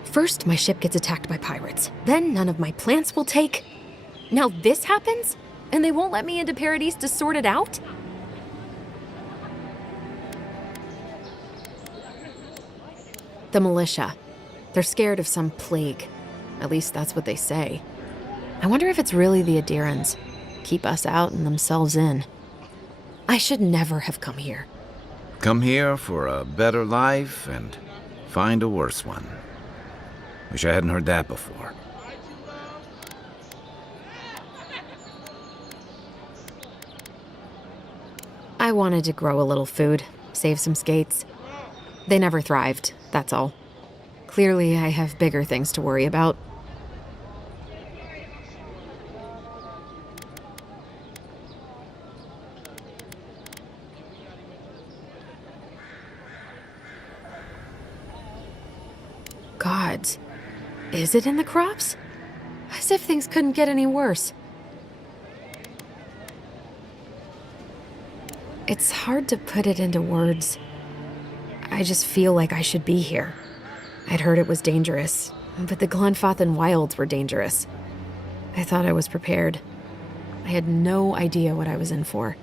First, my ship gets attacked by pirates. Then none of my plants will take. Now this happens? And they won't let me into Paradise to sort it out? The militia. They're scared of some plague. At least that's what they say. I wonder if it's really the Adurans. Keep us out and themselves in. I should never have come here. Come here for a better life and find a worse one. Wish I hadn't heard that before. I wanted to grow a little food, save some skates. They never thrived, that's all. Clearly, I have bigger things to worry about. Gods, is it in the crops? As if things couldn't get any worse. It's hard to put it into words. I just feel like I should be here. I'd heard it was dangerous, but the Glenfathan wilds were dangerous. I thought I was prepared. I had no idea what I was in for.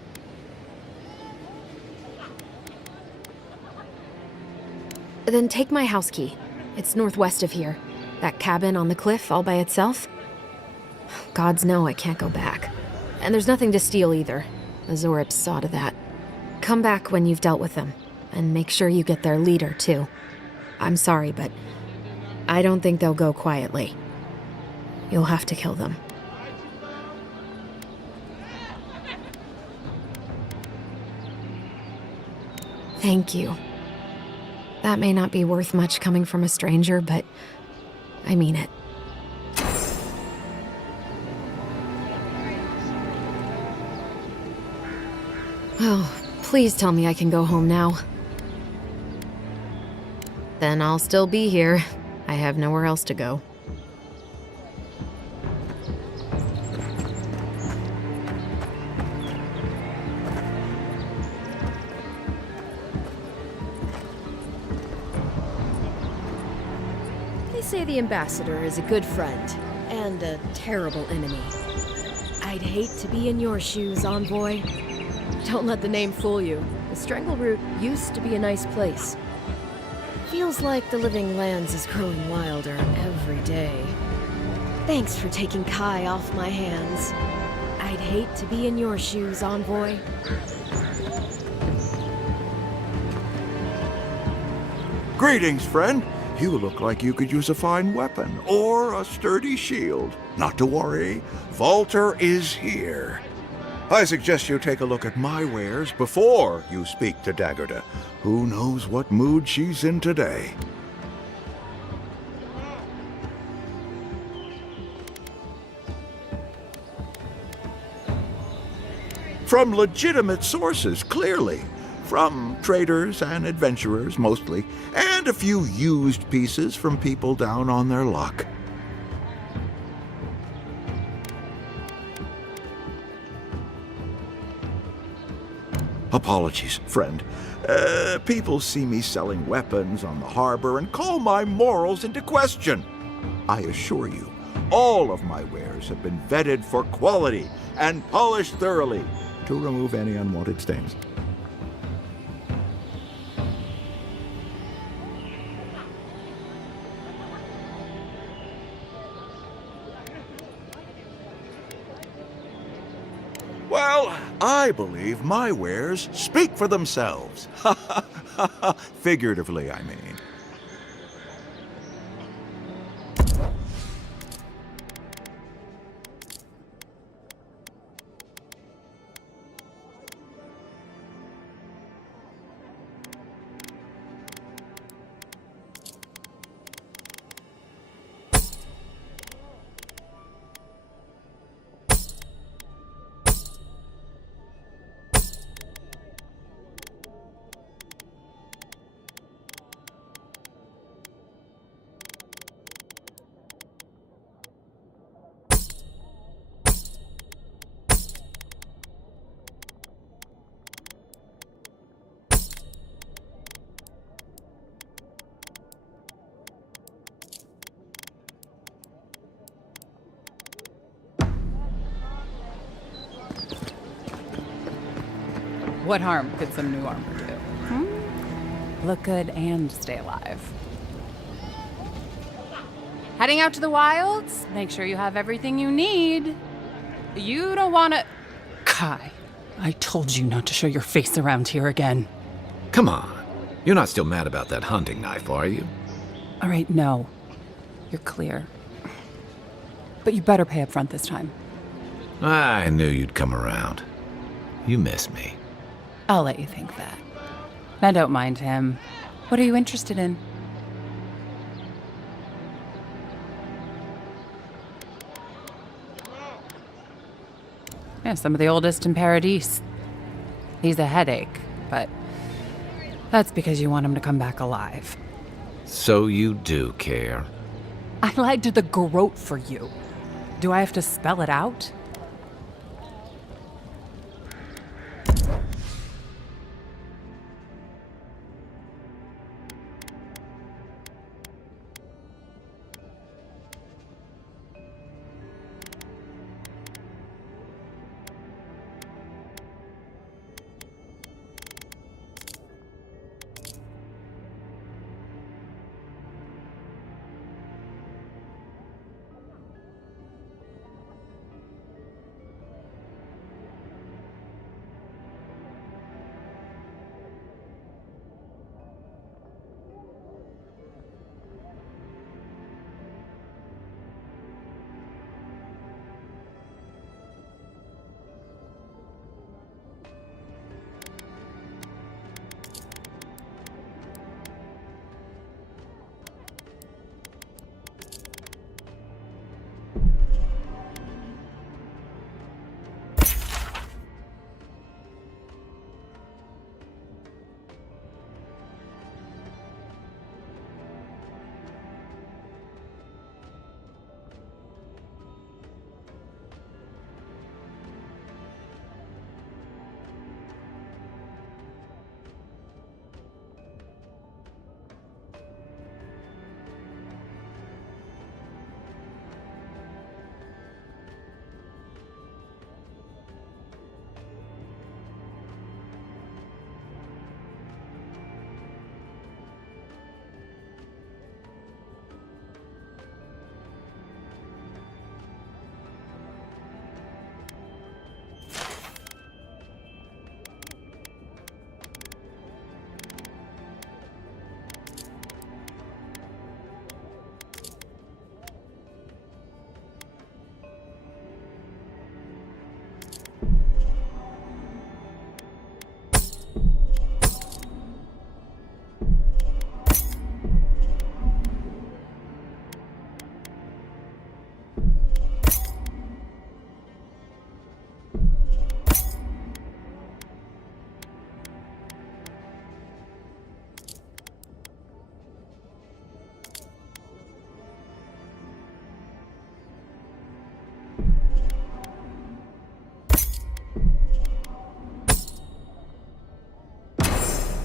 Then take my house key. It's northwest of here. That cabin on the cliff all by itself. Gods know I can't go back. And there's nothing to steal either. The Zorips saw to that. Come back when you've dealt with them, and make sure you get their leader, too. I'm sorry, but I don't think they'll go quietly. You'll have to kill them. Thank you. That may not be worth much coming from a stranger, but I mean it. Oh, please tell me I can go home now. Then I'll still be here. I have nowhere else to go. They say the ambassador is a good friend and a terrible enemy. I'd hate to be in your shoes, envoy. Don't let the name fool you. The Strangleroot used to be a nice place. Feels like the Living Lands is growing wilder every day. Thanks for taking Kai off my hands. I'd hate to be in your shoes, envoy. Greetings, friend. You look like you could use a fine weapon or a sturdy shield. Not to worry, Walter is here. I suggest you take a look at my wares before you speak to Daggerda. Who knows what mood she's in today? From legitimate sources, clearly. From traders and adventurers, mostly, and a few used pieces from people down on their luck. Apologies, friend. People see me selling weapons on the harbor and call my morals into question. I assure you, all of my wares have been vetted for quality and polished thoroughly to remove any unwanted stains. Well, I believe my wares speak for themselves. Figuratively, I mean. What harm could some new armor do? Look good and stay alive. Heading out to the wilds? Make sure you have everything you need. You don't want to... Kai, I told you not to show your face around here again. Come on. You're not still mad about that hunting knife, are you? All right, no. You're clear. But you better pay up front this time. I knew you'd come around. You miss me. I'll let you think that. I don't mind him. What are you interested in? Yeah, some of the oldest in Paradise. He's a headache, but that's because you want him to come back alive. So you do care. I lied to the garrote for you. Do I have to spell it out?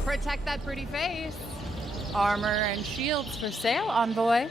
Protect that pretty face. Armor and shields for sale, envoy.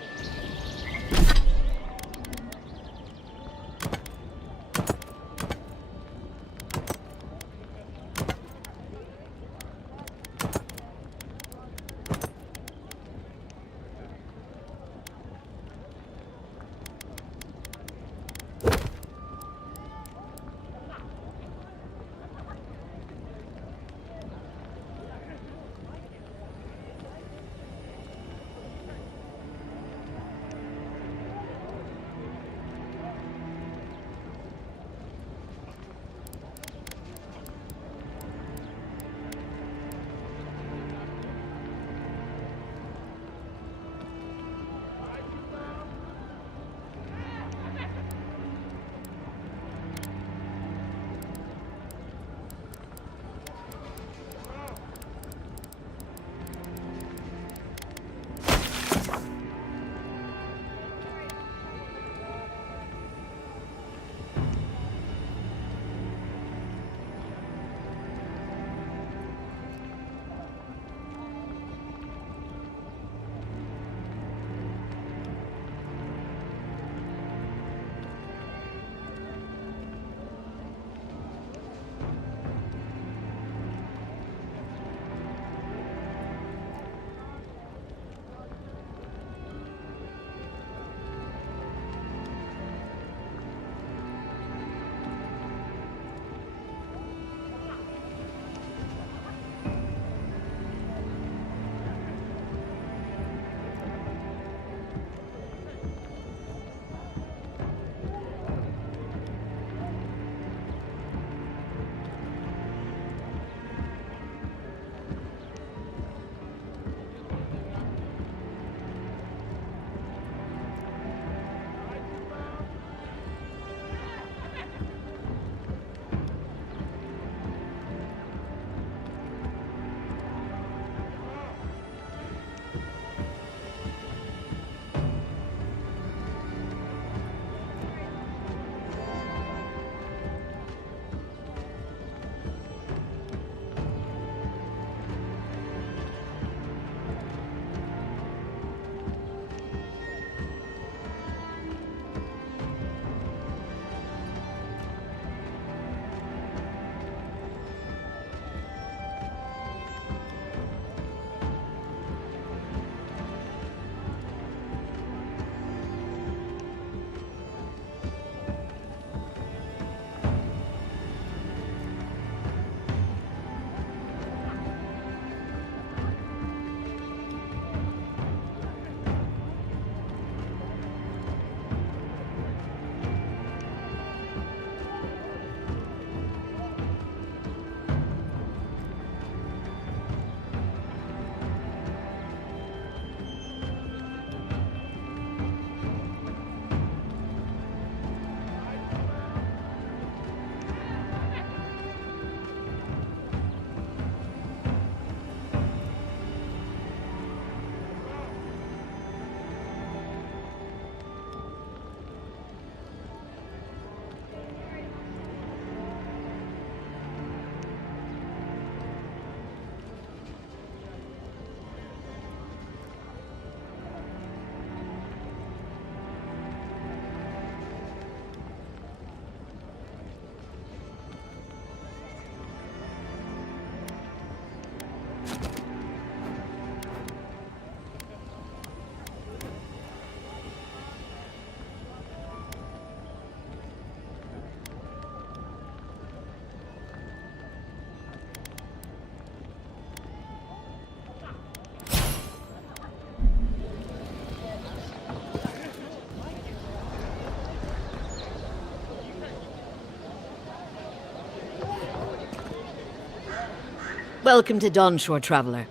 Welcome to Dawnshore, traveler.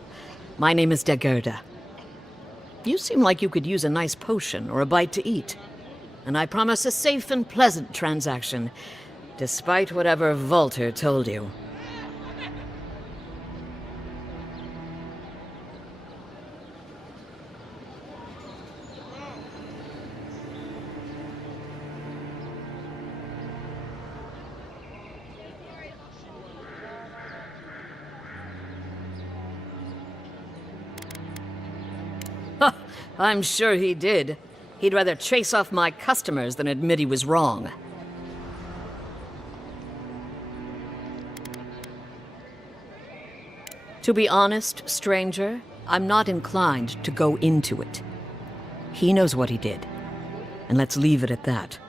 My name is Dagerda. You seem like you could use a nice potion or a bite to eat. And I promise a safe and pleasant transaction, despite whatever Volter told you. I'm sure he did. He'd rather chase off my customers than admit he was wrong. To be honest, stranger, I'm not inclined to go into it. He knows what he did, and let's leave it at that.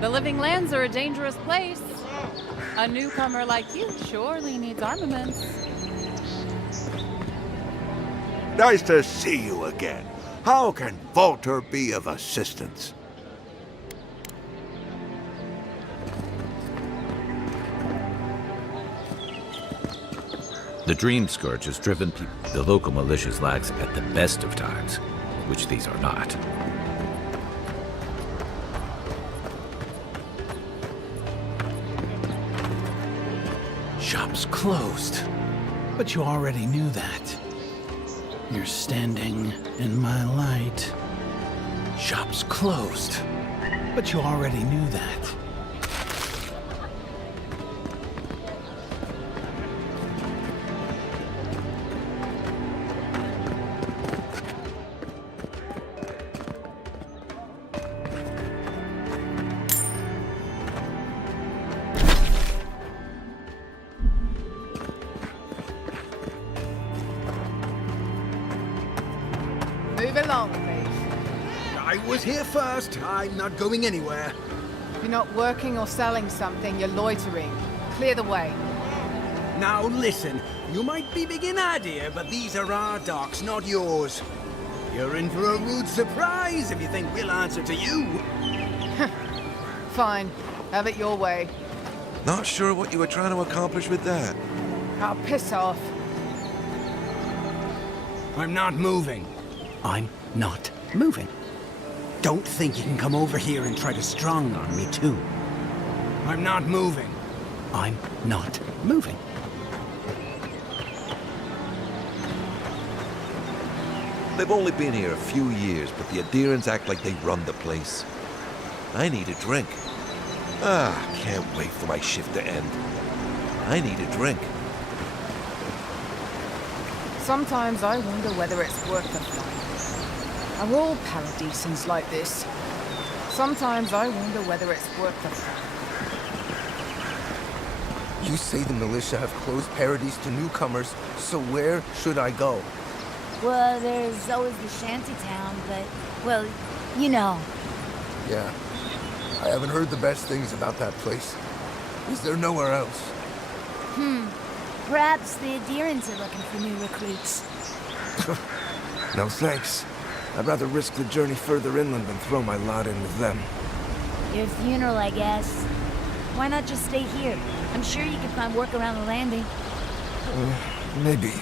The Living Lands are a dangerous place. A newcomer like you surely needs armaments. Nice to see you again. How can Volter be of assistance? The Dream Scourge has driven the local militia's lags at the best of times, which these are not. Shop's closed. But you already knew that. You're standing in my light. Shop's closed. But you already knew that. Move along, please. I was here first. I'm not going anywhere. If you're not working or selling something, you're loitering. Clear the way. Now listen, you might be big in idea, but these are our docks, not yours. You're in for a rude surprise if you think we'll answer to you. Fine. Have it your way. Not sure what you were trying to accomplish with that. I'll piss off. I'm not moving. I'm not moving. Don't think you can come over here and try to strong arm me, too. I'm not moving. I'm not moving. They've only been here a few years, but the adherents act like they run the place. I need a drink. Can't wait for my shift to end. I need a drink. Sometimes I wonder whether it's worth the fight. Are all paradisans like this? Sometimes I wonder whether it's worth the fight. You say the militia have closed Paradise to newcomers, so where should I go? Well, there's always the shantytown, but, well, you know. Yeah, I haven't heard the best things about that place. Is there nowhere else? Perhaps the adherents are looking for new recruits. No thanks. I'd rather risk the journey further inland than throw my lot in with them. Your funeral, I guess. Why not just stay here? I'm sure you can find work around the landing. Maybe.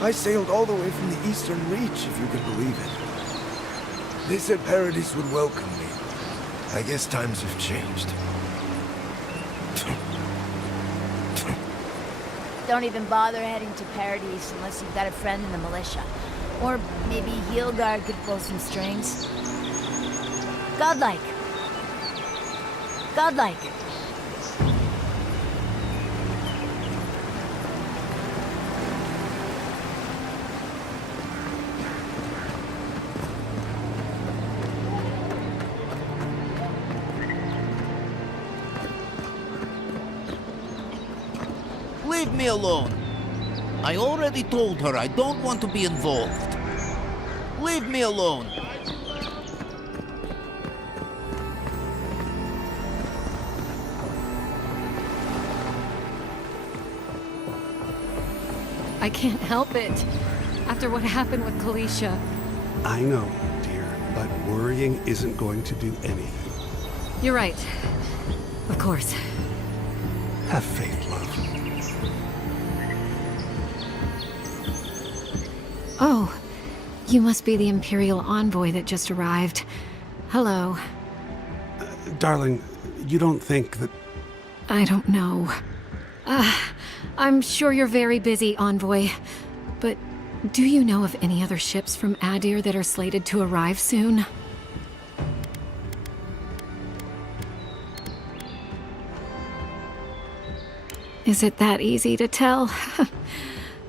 I sailed all the way from the Eastern Reach, if you can believe it. They said Paradise would welcome me. I guess times have changed. Don't even bother heading to Paradise unless you've got a friend in the militia. Or maybe Heelguard could pull some strings. Godlike. Godlike. me alone. I already told her I don't want to be involved. Leave me alone. I can't help it. After what happened with Kalisha. I know, dear, but worrying isn't going to do anything. You're right. Of course. Have faith, love. Oh, you must be the Imperial envoy that just arrived. Hello. Darling, you don't think that... I don't know. I'm sure you're very busy, envoy. But do you know of any other ships from Adir that are slated to arrive soon? Is it that easy to tell?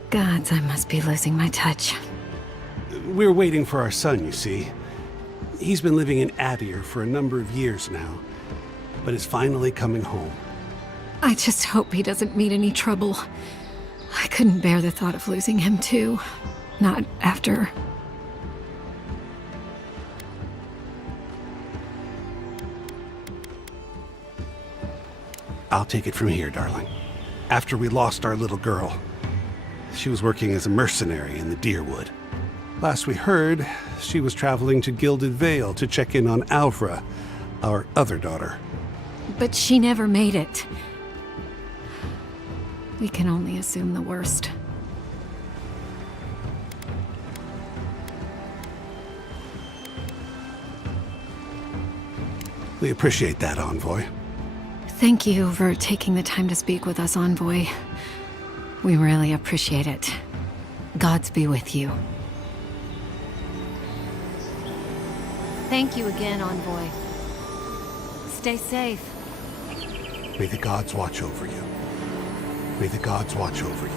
Gods, I must be losing my touch. We're waiting for our son, you see. He's been living in Adir for a number of years now, but is finally coming home. I just hope he doesn't meet any trouble. I couldn't bear the thought of losing him too. Not after... I'll take it from here, darling. After we lost our little girl, she was working as a mercenary in the Deerwood. Last we heard, she was traveling to Gilded Vale to check in on Alvra, our other daughter. But she never made it. We can only assume the worst. We appreciate that, Envoy. Thank you for taking the time to speak with us, Envoy. We really appreciate it. Gods be with you. Thank you again, Envoy. Stay safe. May the gods watch over you. May the gods watch over you.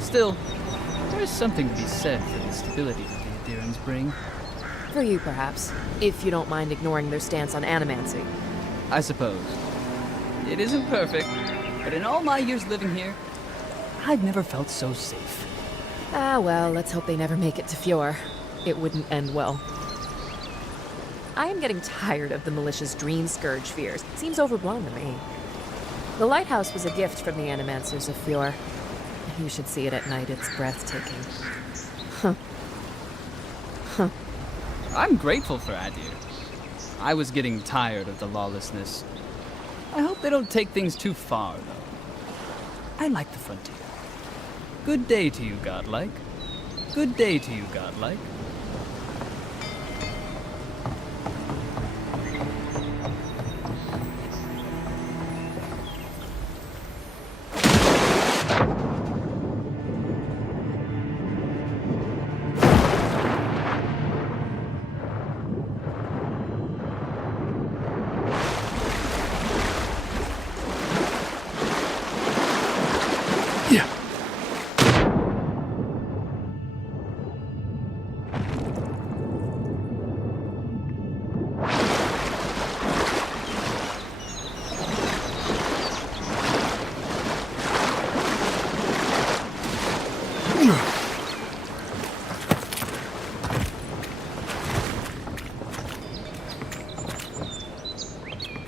Still, there is something to be said for the stability that the Adirans bring. For you, perhaps, if you don't mind ignoring their stance on animancy. I suppose. It isn't perfect, but in all my years living here, I've never felt so safe. Ah, well, let's hope they never make it to Fjord. It wouldn't end well. I am getting tired of the militia's dream scourge fears. Seems overblown to me. The lighthouse was a gift from the animancers of Fjord. You should see it at night. It's breathtaking. Huh. Huh. I'm grateful for Adir. I was getting tired of the lawlessness. I hope they don't take things too far, though. I like the frontier. Good day to you, godlike. Good day to you, godlike.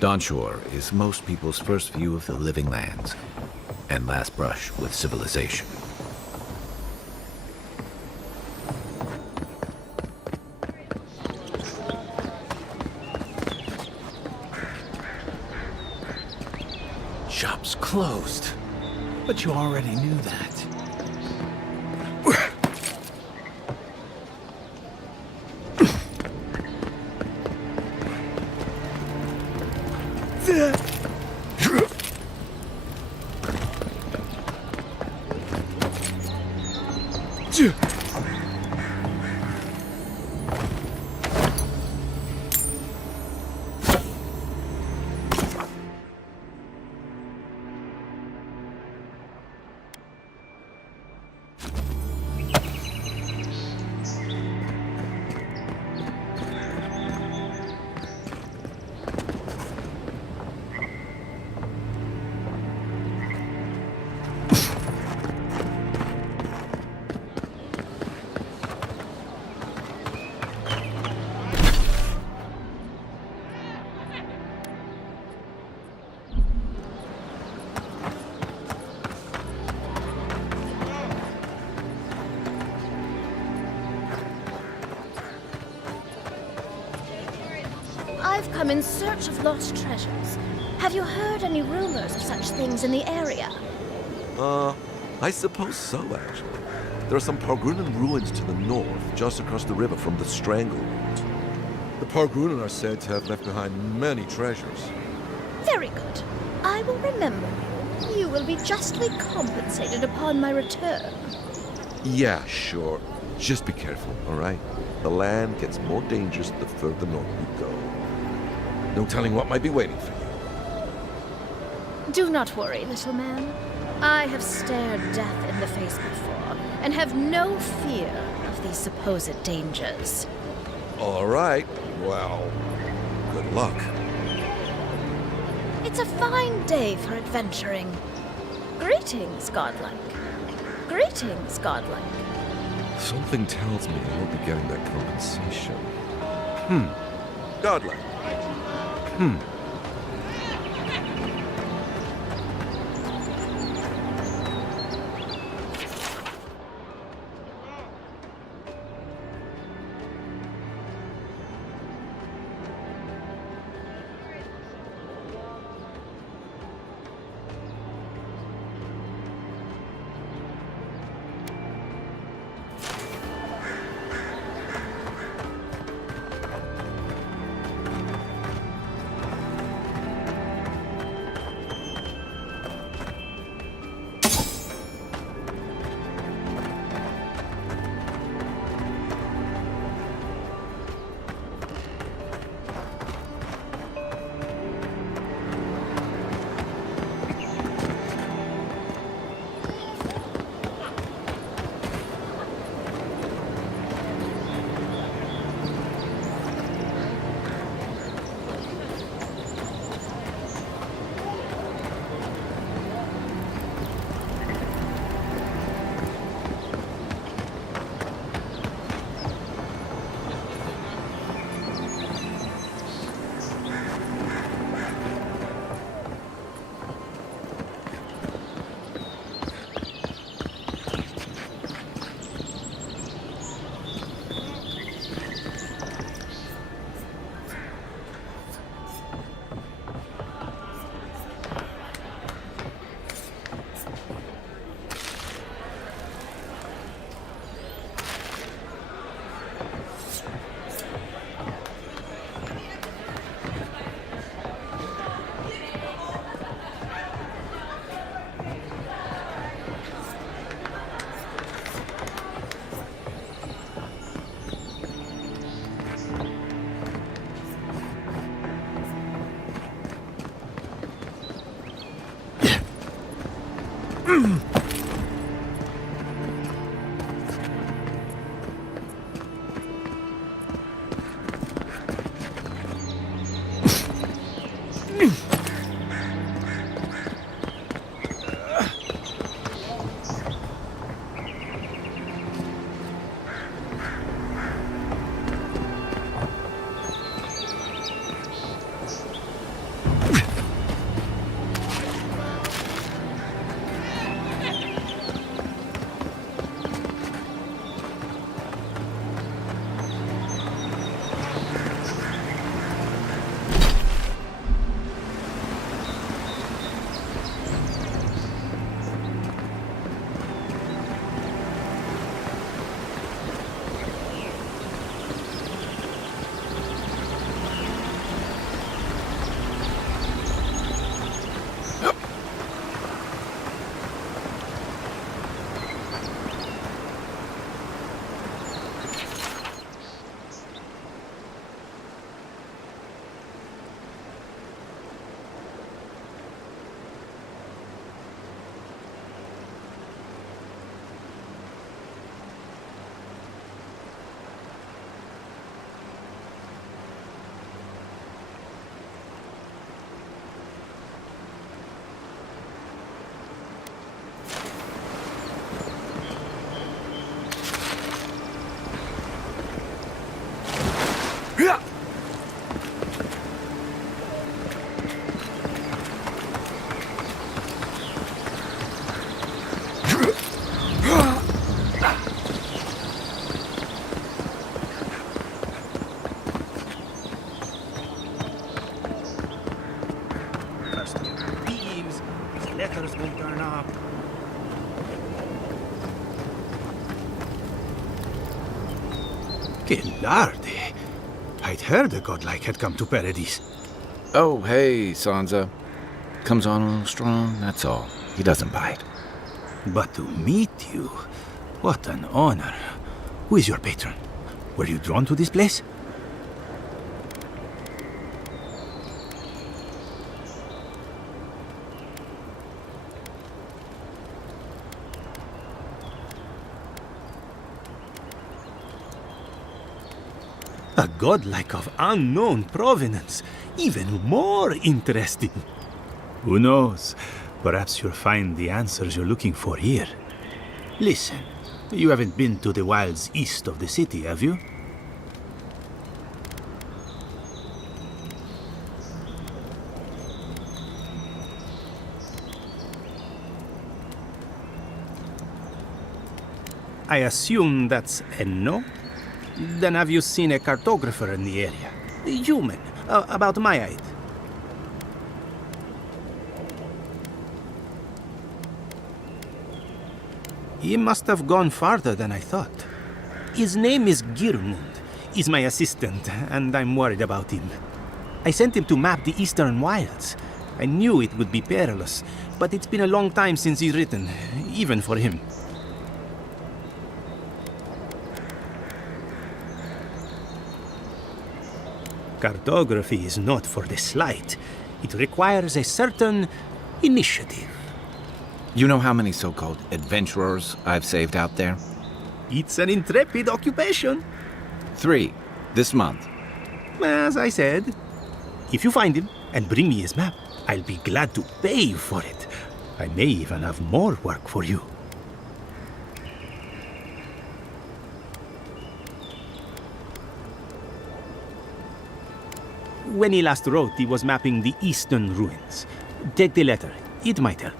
Dawnshore is most people's first view of the living lands, and last brush with civilization. Shop's closed, but you already knew that. come in search of lost treasures. Have you heard any rumors of such things in the area? I suppose so, actually. There are some Pargrunan ruins to the north, just across the river from the Stranglehold. The Pargrunan are said to have left behind many treasures. Very good. I will remember you. You will be justly compensated upon my return. Yeah, sure. Just be careful, all right? The land gets more dangerous the further north you go. No telling what might be waiting for you. Do not worry, little man. I have stared death in the face before, and have no fear of these supposed dangers. All right. Well, good luck. It's a fine day for adventuring. Greetings, godlike. Greetings, godlike. Something tells me I won't be getting that compensation. Godlike. others can turn up. Gelarde. I'd heard the godlike had come to Paradise. Oh, hey, Sansa. Comes on a little strong, that's all. He doesn't bite. But to meet you, what an honor. Who is your patron? Were you drawn to this place? A godlike of unknown provenance, even more interesting. Who knows? Perhaps you'll find the answers you're looking for here. Listen, you haven't been to the wilds east of the city, have you? I assume that's a no? Then have you seen a cartographer in the area? A human, about my height. He must have gone farther than I thought. His name is Girmund. He's my assistant, and I'm worried about him. I sent him to map the eastern wilds. I knew it would be perilous, but it's been a long time since he's written, even for him. Cartography is not for the slight. It requires a certain initiative. You know how many so-called adventurers I've saved out there? It's an intrepid occupation. 3, this month. As I said, if you find him and bring me his map, I'll be glad to pay you for it. I may even have more work for you. When he last wrote, he was mapping the eastern ruins. Take the letter. It might help.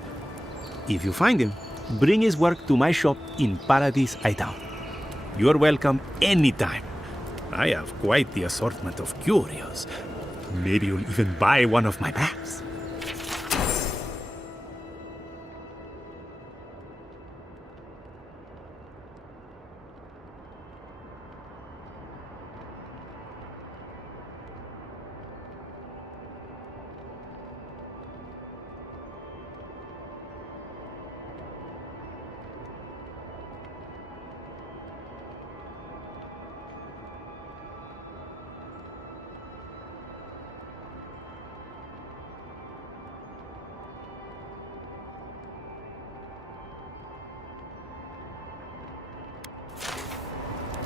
If you find him, bring his work to my shop in Paradise Hideout. You're welcome anytime. I have quite the assortment of curios. Maybe you'll even buy one of my maps.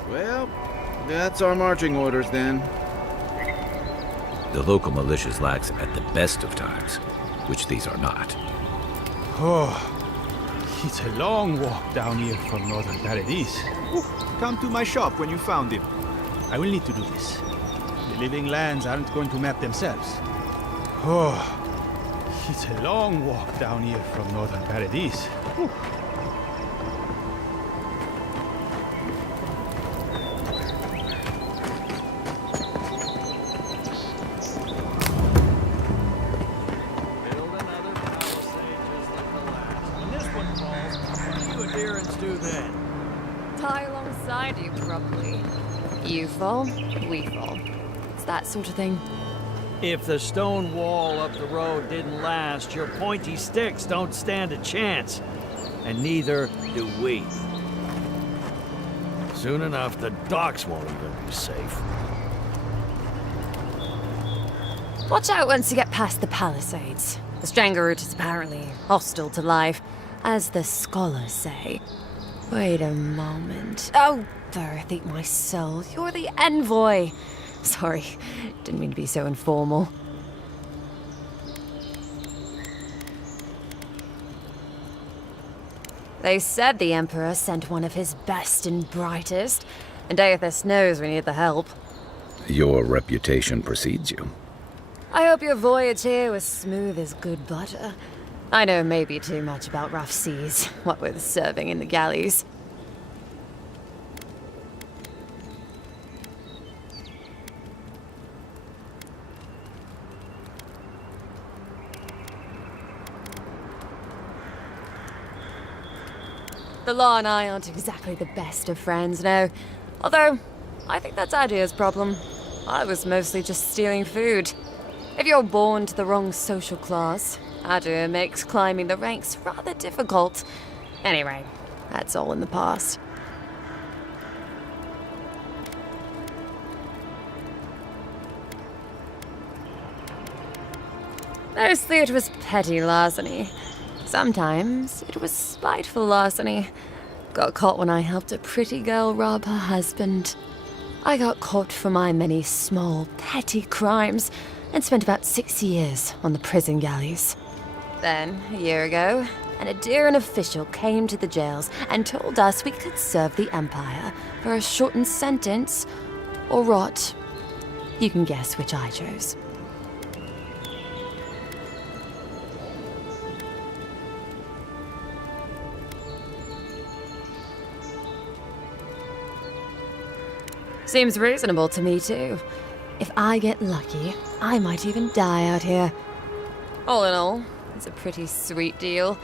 Well, that's our marching orders then. The local militia's lax at the best of times, which these are not. Oh, it's a long walk down here from northern Paradise. Come to my shop when you found him. I will need to do this. The living lands aren't going to map themselves. Oh, it's a long walk down here from northern Paradise. Whew. Tie alongside you, probably. You fall, we fall. It's that sort of thing. If the stone wall up the road didn't last, your pointy sticks don't stand a chance. And neither do we. Soon enough, the docks won't even be safe. Watch out once you get past the palisades. The Stranger route is apparently hostile to life, as the scholars say. Wait a moment. Oh, Verith, eat my soul. You're the envoy. Sorry, didn't mean to be so informal. They said the Emperor sent one of his best and brightest, and Aethys knows we need the help. Your reputation precedes you. I hope your voyage here was smooth as good butter. I know maybe too much about rough seas, what with serving in the galleys. The law and I aren't exactly the best of friends, no. Although, I think that's Adia's problem. I was mostly just stealing food. If you're born to the wrong social class, Adia makes climbing the ranks rather difficult. Anyway, that's all in the past. Mostly it was petty larceny. Sometimes it was spiteful larceny. Got caught when I helped a pretty girl rob her husband. I got caught for my many small, petty crimes and spent about 6 years on the prison galleys. Then, a year ago, an Adiran official came to the jails and told us we could serve the Empire for a shortened sentence or rot. You can guess which I chose. Seems reasonable to me, too. If I get lucky, I might even die out here. All in all, it's a pretty sweet deal.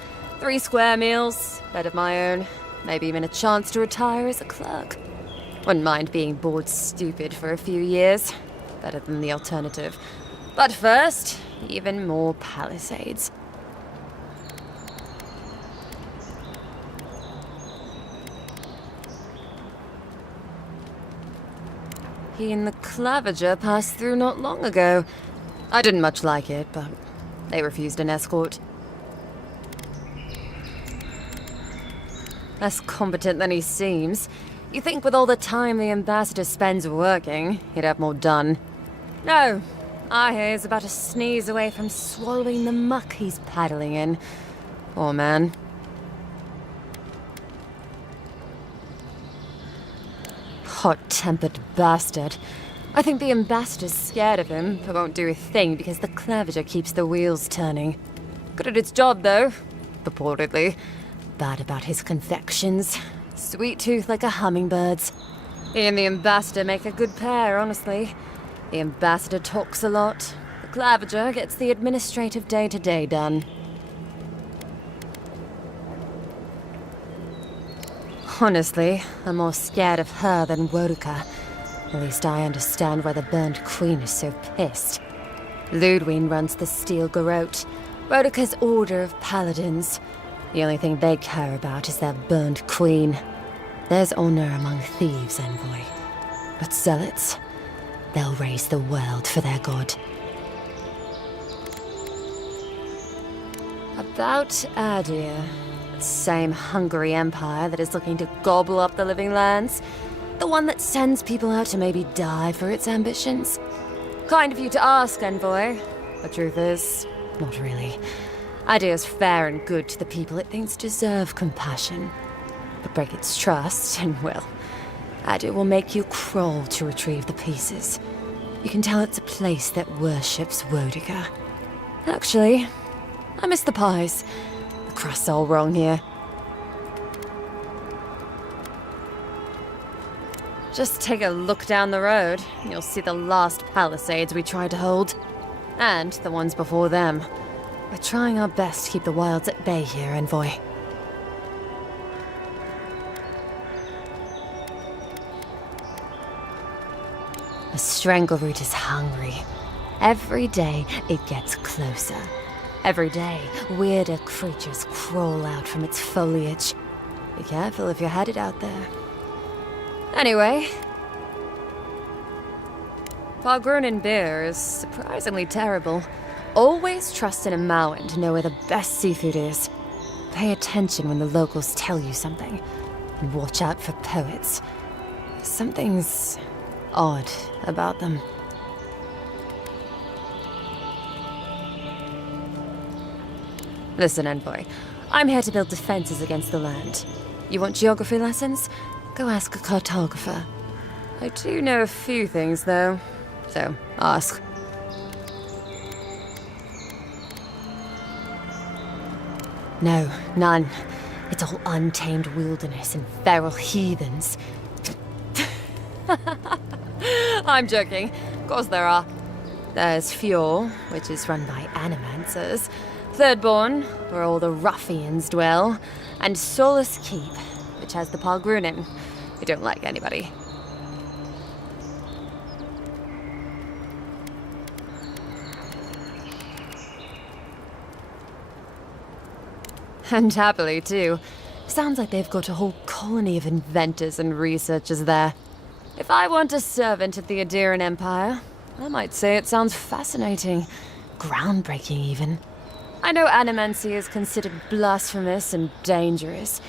3 square meals, bed of my own, maybe even a chance to retire as a clerk. Wouldn't mind being bored stupid for a few years. Better than the alternative. But first, even more palisades. He and the Clavager passed through not long ago. I didn't much like it, but they refused an escort. Less competent than he seems. You think with all the time the ambassador spends working, he'd have more done. No, I hear he's about to sneeze away from swallowing the muck he's paddling in. Poor man. Hot-tempered bastard. I think the ambassador's scared of him, but won't do a thing because the Clavager keeps the wheels turning. Good at its job, though. Purportedly. Bad about his confections. Sweet tooth like a hummingbird's. He and the ambassador make a good pair, honestly. The ambassador talks a lot. The Clavager gets the administrative day-to-day done. Honestly, I'm more scared of her than Woduka. At least I understand why the Burned Queen is so pissed. Ludwig runs the Steel Garrote, Woduka's order of paladins. The only thing they care about is their Burned Queen. There's honor among thieves, Envoy. But zealots, they'll raise the world for their god. About Adir. Same hungry empire that is looking to gobble up the living lands. The one that sends people out to maybe die for its ambitions. Kind of you to ask, Envoy. The truth is, not really. Adir's fair and good to the people it thinks deserve compassion. But break its trust, and well, Adir will make you crawl to retrieve the pieces. You can tell it's a place that worships Woediger. Actually, I miss the pies. Crust's all wrong here. Just take a look down the road, and you'll see the last palisades we tried to hold. And the ones before them. We're trying our best to keep the wilds at bay here, Envoy. The Strangleroot is hungry. Every day, it gets closer. Every day, weirder creatures crawl out from its foliage. Be careful if you're headed out there. Anyway, Fargrunin beer is surprisingly terrible. Always trust in a Mauen to know where the best seafood is. Pay attention when the locals tell you something, and watch out for poets. Something's odd about them. Listen, Envoy. I'm here to build defenses against the land. You want geography lessons? Go ask a cartographer. I do know a few things, though. So, ask. No, none. It's all untamed wilderness and feral heathens. I'm joking. Of course there are. There's Fjord, which is run by animancers. Thirdborn, where all the ruffians dwell, and Solus Keep, which has the Palgrunin, who don't like anybody. And happily, too. Sounds like they've got a whole colony of inventors and researchers there. If I want a servant at the Adiran Empire, I might say it sounds fascinating. Groundbreaking, even. I know animancy is considered blasphemous and dangerous,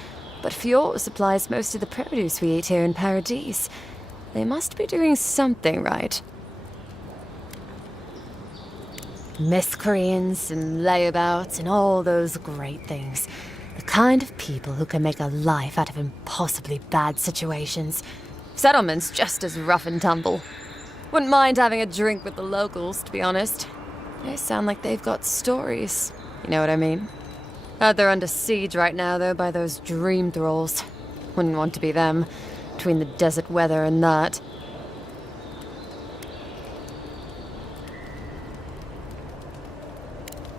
but Fjord supplies most of the produce we eat here in Paradise. They must be doing something right. Miscreants and layabouts and all those great things. The kind of people who can make a life out of impossibly bad situations. Settlement's just as rough and tumble. Wouldn't mind having a drink with the locals, to be honest. They sound like they've got stories. You know what I mean? Heard they're under siege right now, though, by those dream thralls. Wouldn't want to be them, between the desert weather and that.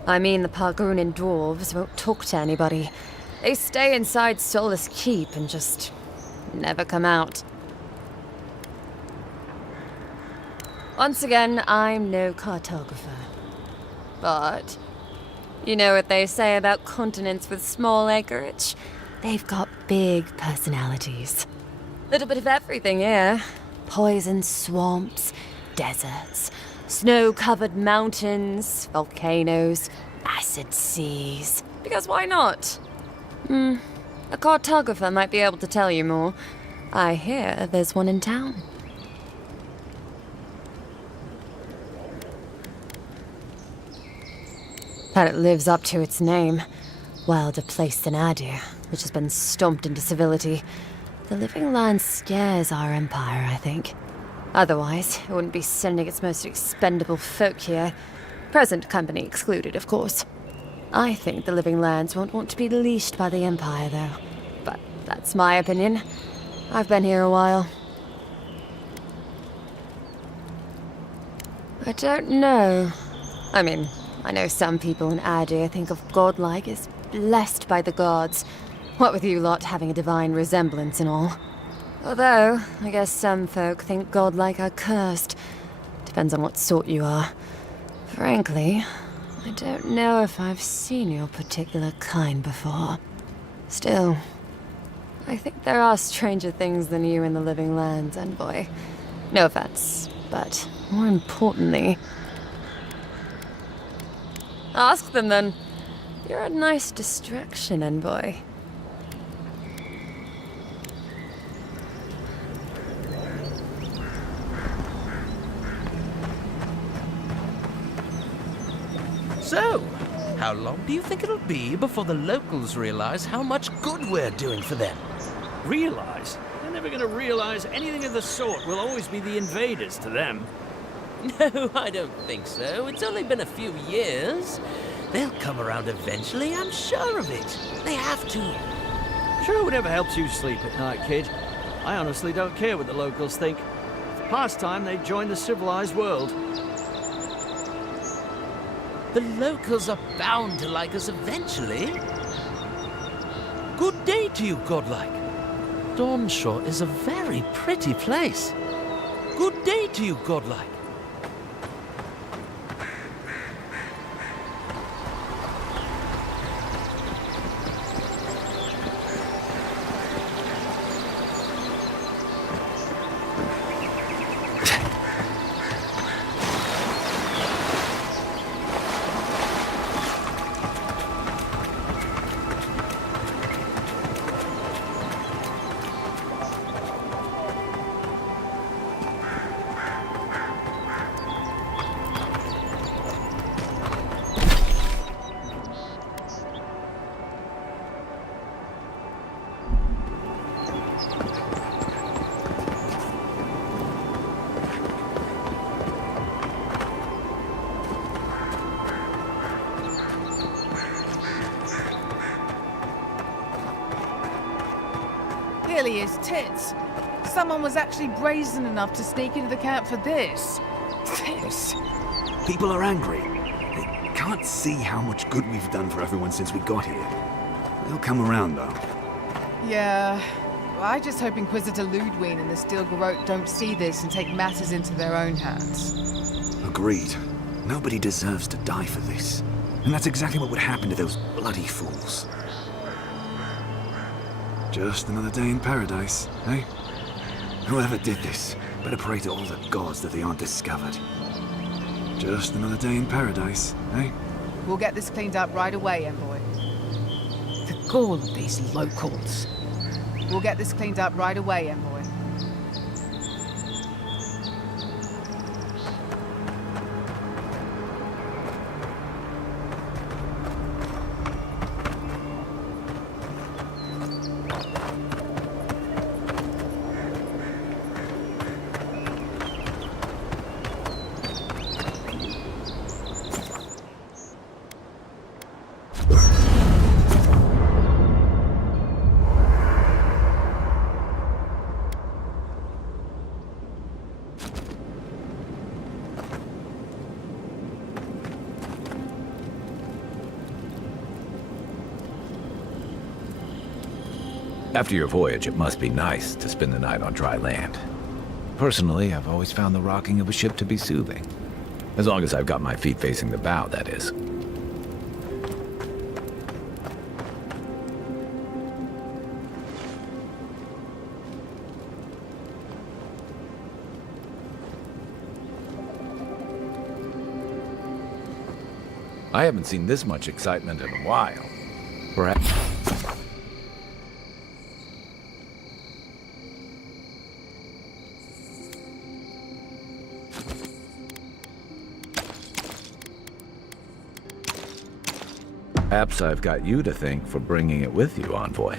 I mean, the Palgrunin dwarves won't talk to anybody. They stay inside Solace Keep and just never come out. Once again, I'm no cartographer. But you know what they say about continents with small acreage? They've got big personalities. Little bit of everything here. Poison swamps, deserts, snow-covered mountains, volcanoes, acid seas. Because why not? A cartographer might be able to tell you more. I hear there's one in town. That it lives up to its name. Wilder place than Adir, which has been stomped into civility. The living land scares our empire, I think. Otherwise, it wouldn't be sending its most expendable folk here. Present company excluded, of course. I think the living lands won't want to be leashed by the empire, though. But that's my opinion. I've been here a while. I don't know. I mean, I know some people in Adir think of godlike as blessed by the gods. What with you lot having a divine resemblance and all. Although, I guess some folk think godlike are cursed. Depends on what sort you are. Frankly, I don't know if I've seen your particular kind before. Still, I think there are stranger things than you in the living lands, Envoy. No offense, but more importantly... Ask them then. You're a nice distraction, Envoy. So, how long do you think it'll be before the locals realize how much good we're doing for them? Realize? They're never gonna realize anything of the sort. We'll always be the invaders to them. No, I don't think so. It's only been a few years. They'll come around eventually, I'm sure of it. They have to. Sure, whatever helps you sleep at night, kid. I honestly don't care what the locals think. It's past time they join the civilized world. The locals are bound to like us eventually. Good day to you, godlike. Dawnshore is a very pretty place. Good day to you, godlike. Really is tits. Someone was actually brazen enough to sneak into the camp for this. This. People are angry. They can't see how much good we've done for everyone since we got here. They'll come around, though. Yeah, Well, I just hope Inquisitor Ludwig and the Steel Garrote don't see this and take matters into their own hands. Agreed. Nobody deserves to die for this. And that's exactly what would happen to those bloody fools. Just another day in paradise, eh? Whoever did this, better pray to all the gods that they aren't discovered. Just another day in paradise, eh? We'll get this cleaned up right away, Envoy. The gall of these locals. We'll get this cleaned up right away, Envoy. After your voyage, it must be nice to spend the night on dry land. Personally, I've always found the rocking of a ship to be soothing. As long as I've got my feet facing the bow, that is. I haven't seen this much excitement in a while. Perhaps... Perhaps I've got you to thank for bringing it with you, Envoy.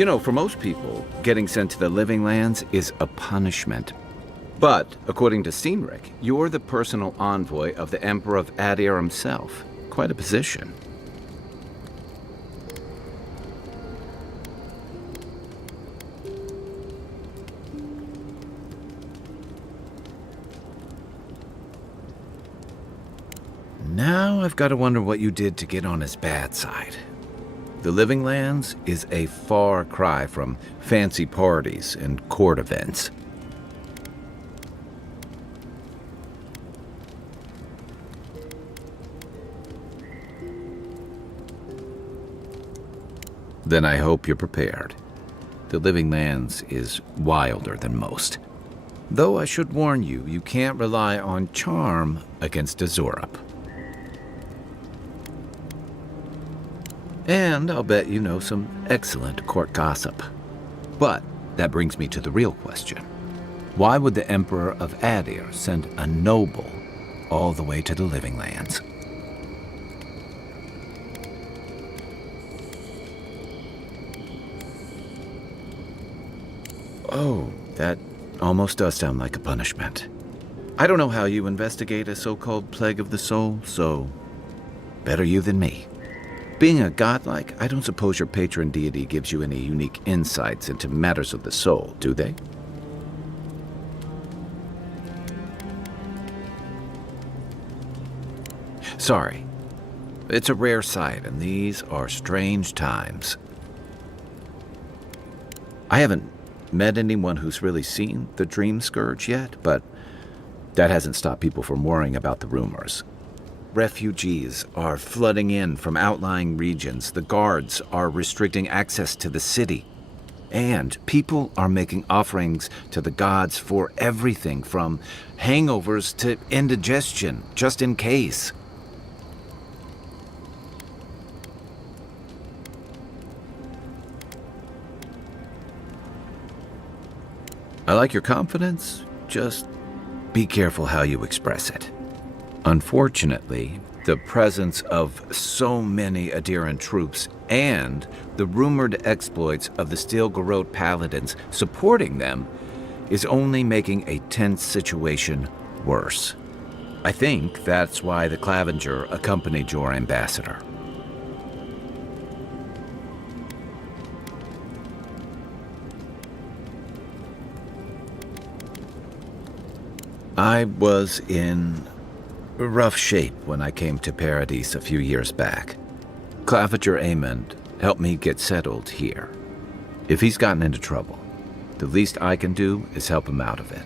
You know, for most people, getting sent to the Living Lands is a punishment. But, according to Cynric, you're the personal envoy of the Emperor of Adir himself. Quite a position. Now I've got to wonder what you did to get on his bad side. The Living Lands is a far cry from fancy parties and court events. Then I hope you're prepared. The Living Lands is wilder than most. Though I should warn you, you can't rely on charm against Azurup. And I'll bet you know some excellent court gossip. But that brings me to the real question. Why would the Emperor of Adir send a noble all the way to the Living Lands? Oh, that almost does sound like a punishment. I don't know how you investigate a so-called plague of the soul, so better you than me. Being a godlike, I don't suppose your patron deity gives you any unique insights into matters of the soul, do they? Sorry. It's a rare sight, and these are strange times. I haven't met anyone who's really seen the Dream Scourge yet, but that hasn't stopped people from worrying about the rumors. Refugees are flooding in from outlying regions. The guards are restricting access to the city. And people are making offerings to the gods for everything from hangovers to indigestion, just in case. I like your confidence, just be careful how you express it. Unfortunately, the presence of so many Adiran troops and the rumored exploits of the Steel-Garrote paladins supporting them is only making a tense situation worse. I think that's why the Clavenger accompanied your ambassador. I was in rough shape when I came to Paradise a few years back. Clavenger Amond helped me get settled here. If he's gotten into trouble, the least I can do is help him out of it.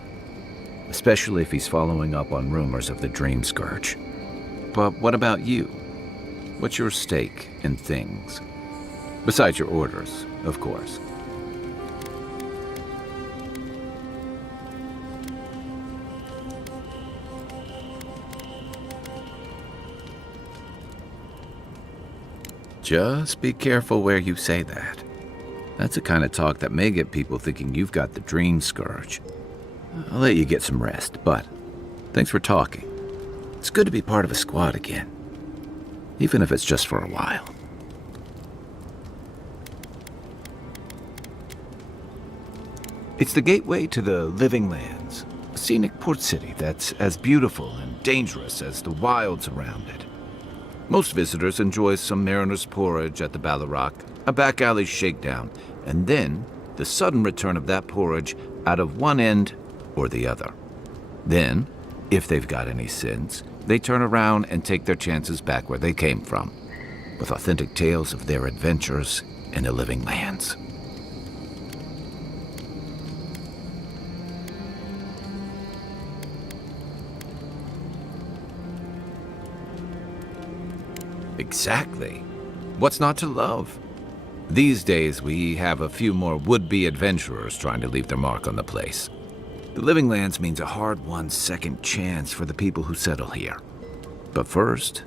Especially if he's following up on rumors of the Dream Scourge. But what about you? What's your stake in things? Besides your orders, of course. Just be careful where you say that. That's the kind of talk that may get people thinking you've got the Dream Scourge. I'll let you get some rest, but thanks for talking. It's good to be part of a squad again, even if it's just for a while. It's the gateway to the Living Lands, a scenic port city that's as beautiful and dangerous as the wilds around it. Most visitors enjoy some mariner's porridge at the Ballarrock, a back alley shakedown, and then the sudden return of that porridge out of one end or the other. Then, if they've got any sins, they turn around and take their chances back where they came from, with authentic tales of their adventures in the Living Lands. Exactly. What's not to love? These days, we have a few more would-be adventurers trying to leave their mark on the place. The Living Lands means a hard-won second chance for the people who settle here. But first,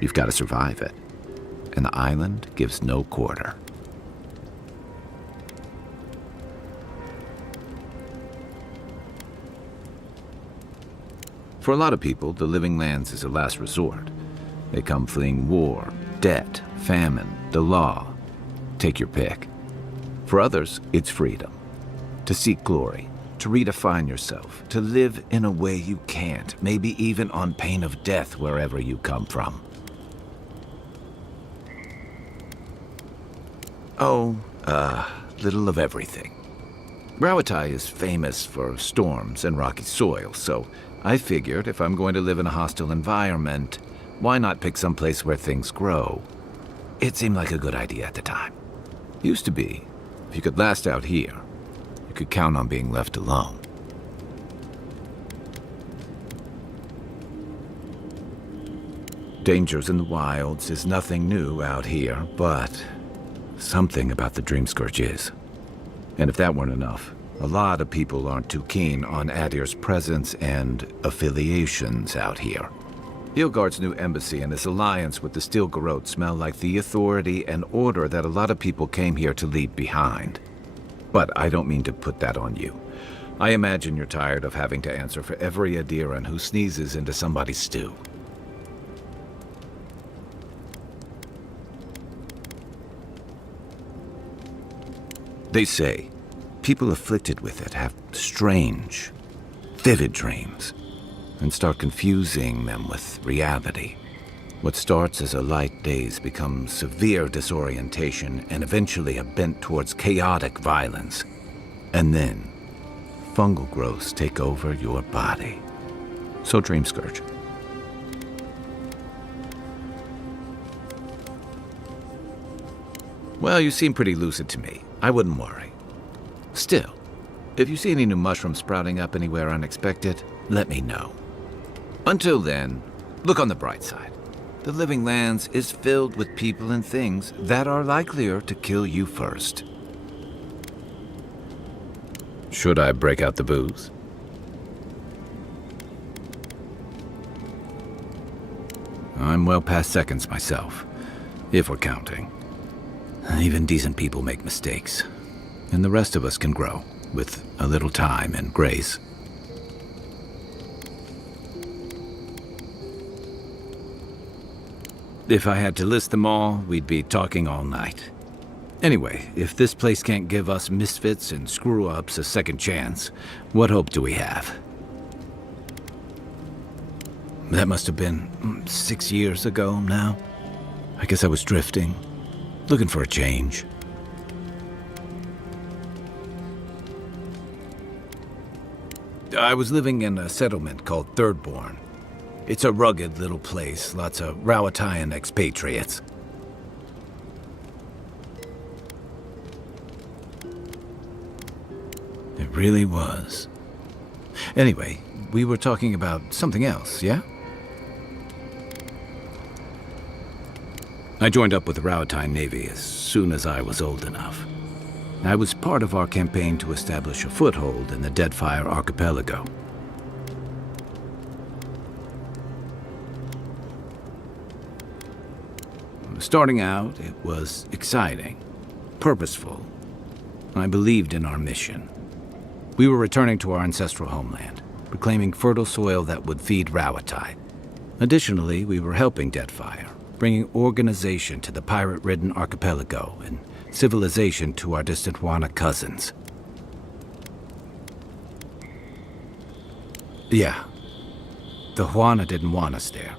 you've got to survive it. And the island gives no quarter. For a lot of people, the Living Lands is a last resort. They come fleeing war, debt, famine, the law. Take your pick. For others, it's freedom. To seek glory, to redefine yourself, to live in a way you can't, maybe even on pain of death wherever you come from. Little of everything. Rawatai is famous for storms and rocky soil, so I figured if I'm going to live in a hostile environment, why not pick some place where things grow? It seemed like a good idea at the time. Used to be. If you could last out here, you could count on being left alone. Dangers in the wilds is nothing new out here, but something about the Dream Scourge is. And if that weren't enough, a lot of people aren't too keen on Adir's presence and affiliations out here. Hilgard's new embassy and his alliance with the Steel Garrote smell like the authority and order that a lot of people came here to leave behind. But I don't mean to put that on you. I imagine you're tired of having to answer for every Adiran who sneezes into somebody's stew. They say people afflicted with it have strange, vivid dreams and start confusing them with reality. What starts as a light daze becomes severe disorientation and eventually a bent towards chaotic violence. And then, fungal growths take over your body. So Dream Scourge. Well, you seem pretty lucid to me. I wouldn't worry. Still, if you see any new mushrooms sprouting up anywhere unexpected, let me know. Until then, look on the bright side. The Living Lands is filled with people and things that are likelier to kill you first. Should I break out the booze? I'm well past seconds myself, if we're counting. Even decent people make mistakes, and the rest of us can grow with a little time and grace. If I had to list them all, we'd be talking all night. Anyway, if this place can't give us misfits and screw-ups a second chance, what hope do we have? That must have been 6 years ago now. I guess I was drifting, looking for a change. I was living in a settlement called Thirdborn. It's a rugged little place, lots of Rawatayan expatriates. It really was. Anyway, we were talking about something else, yeah? I joined up with the Rawatayan Navy as soon as I was old enough. I was part of our campaign to establish a foothold in the Deadfire Archipelago. Starting out, it was exciting, purposeful. I believed in our mission. We were returning to our ancestral homeland, reclaiming fertile soil that would feed Rawatai. Additionally, we were helping Deadfire, bringing organization to the pirate-ridden archipelago and civilization to our distant Wana cousins. Yeah, the Wana didn't want us there.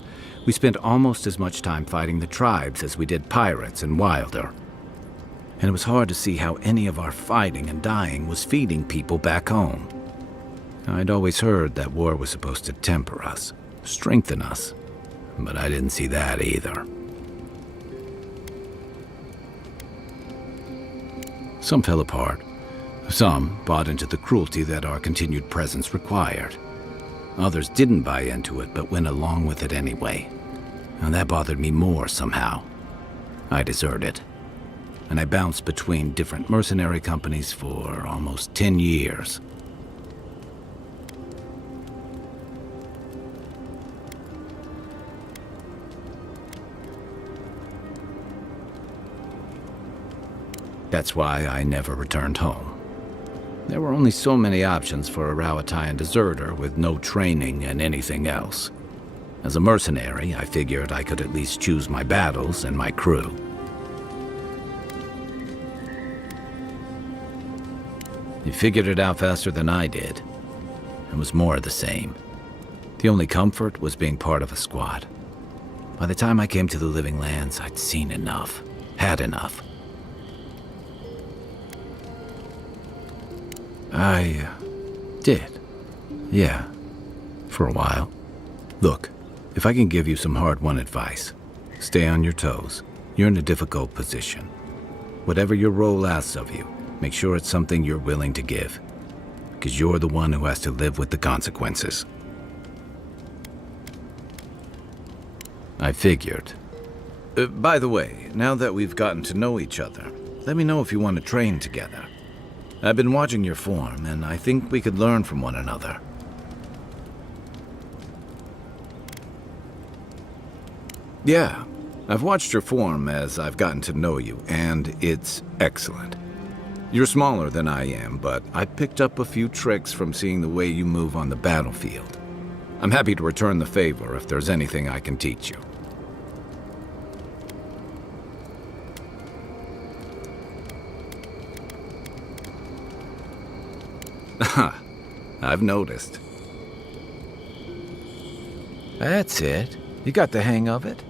We spent almost as much time fighting the tribes as we did pirates and Wilder. And it was hard to see how any of our fighting and dying was feeding people back home. I'd always heard that war was supposed to temper us, strengthen us, but I didn't see that either. Some fell apart. Some bought into the cruelty that our continued presence required. Others didn't buy into it, but went along with it anyway. And that bothered me more somehow. I deserted. And I bounced between different mercenary companies for almost 10 years. That's why I never returned home. There were only so many options for a Rawatayan deserter with no training and anything else. As a mercenary, I figured I could at least choose my battles and my crew. You figured it out faster than I did. It was more of the same. The only comfort was being part of a squad. By the time I came to the Living Lands, I'd seen enough. Had enough. I did. Yeah. For a while. Look, if I can give you some hard-won advice, stay on your toes. You're in a difficult position. Whatever your role asks of you, make sure it's something you're willing to give. Because you're the one who has to live with the consequences. I figured. By the way, now that we've gotten to know each other, let me know if you want to train together. I've been watching your form, and I think we could learn from one another. Yeah, I've watched your form as I've gotten to know you, and it's excellent. You're smaller than I am, but I picked up a few tricks from seeing the way you move on the battlefield. I'm happy to return the favor if there's anything I can teach you. I've noticed. That's it. You got the hang of it.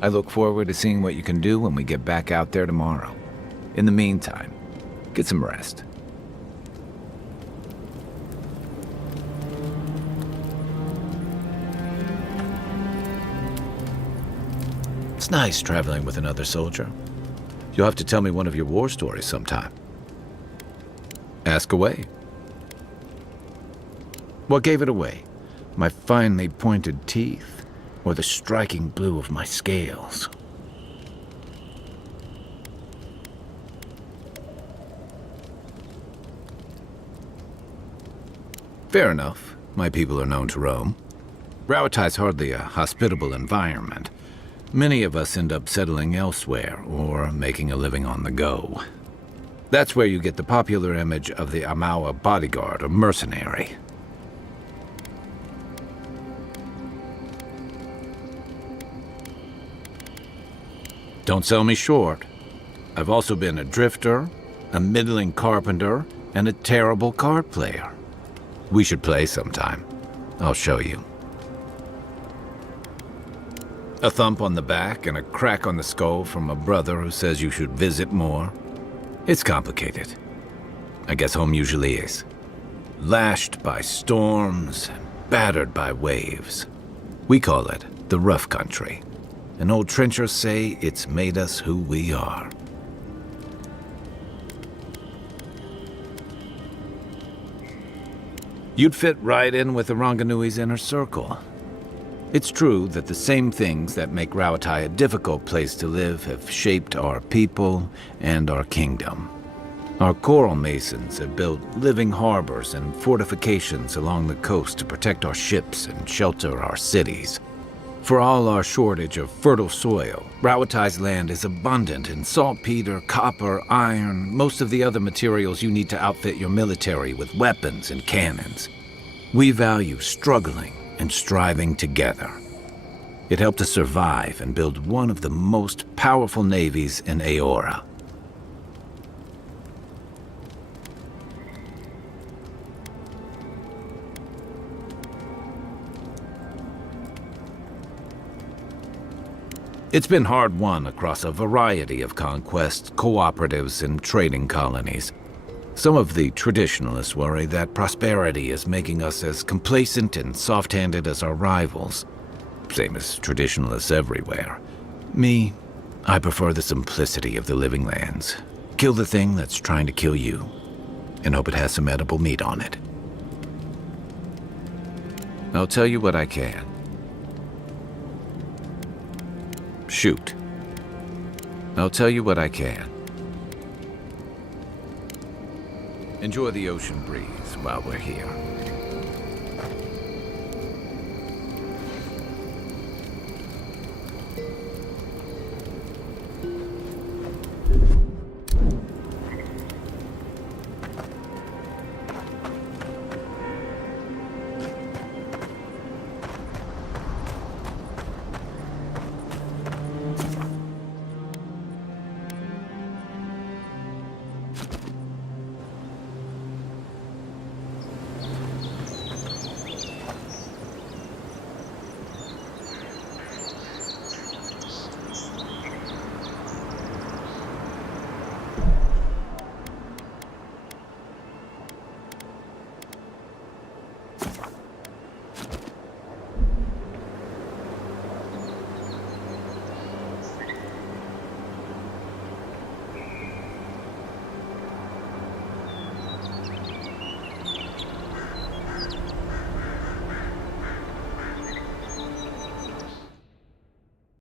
I look forward to seeing what you can do when we get back out there tomorrow. In the meantime, get some rest. It's nice traveling with another soldier. You'll have to tell me one of your war stories sometime. Ask away. What gave it away? My finely pointed teeth, or the striking blue of my scales? Fair enough. My people are known to roam. Rauatai's hardly a hospitable environment. Many of us end up settling elsewhere, or making a living on the go. That's where you get the popular image of the Amawa bodyguard or mercenary. Don't sell me short. I've also been a drifter, a middling carpenter, and a terrible card player. We should play sometime. I'll show you. A thump on the back and a crack on the skull from a brother who says you should visit more. It's complicated. I guess home usually is. Lashed by storms and battered by waves. We call it the rough country. And old trenchers say it's made us who we are. You'd fit right in with the Ranganui's inner circle. It's true that the same things that make Rauatai a difficult place to live have shaped our people and our kingdom. Our coral masons have built living harbors and fortifications along the coast to protect our ships and shelter our cities. For all our shortage of fertile soil, Rauatai's land is abundant in saltpeter, copper, iron, most of the other materials you need to outfit your military with weapons and cannons. We value struggling and striving together. It helped us survive and build one of the most powerful navies in Aora. It's been hard-won across a variety of conquests, cooperatives, and trading colonies. Some of the traditionalists worry that prosperity is making us as complacent and soft-handed as our rivals. Same as traditionalists everywhere. Me, I prefer the simplicity of the Living Lands. Kill the thing that's trying to kill you, and hope it has some edible meat on it. I'll tell you what I can. Shoot. I'll tell you what I can. Enjoy the ocean breeze while we're here.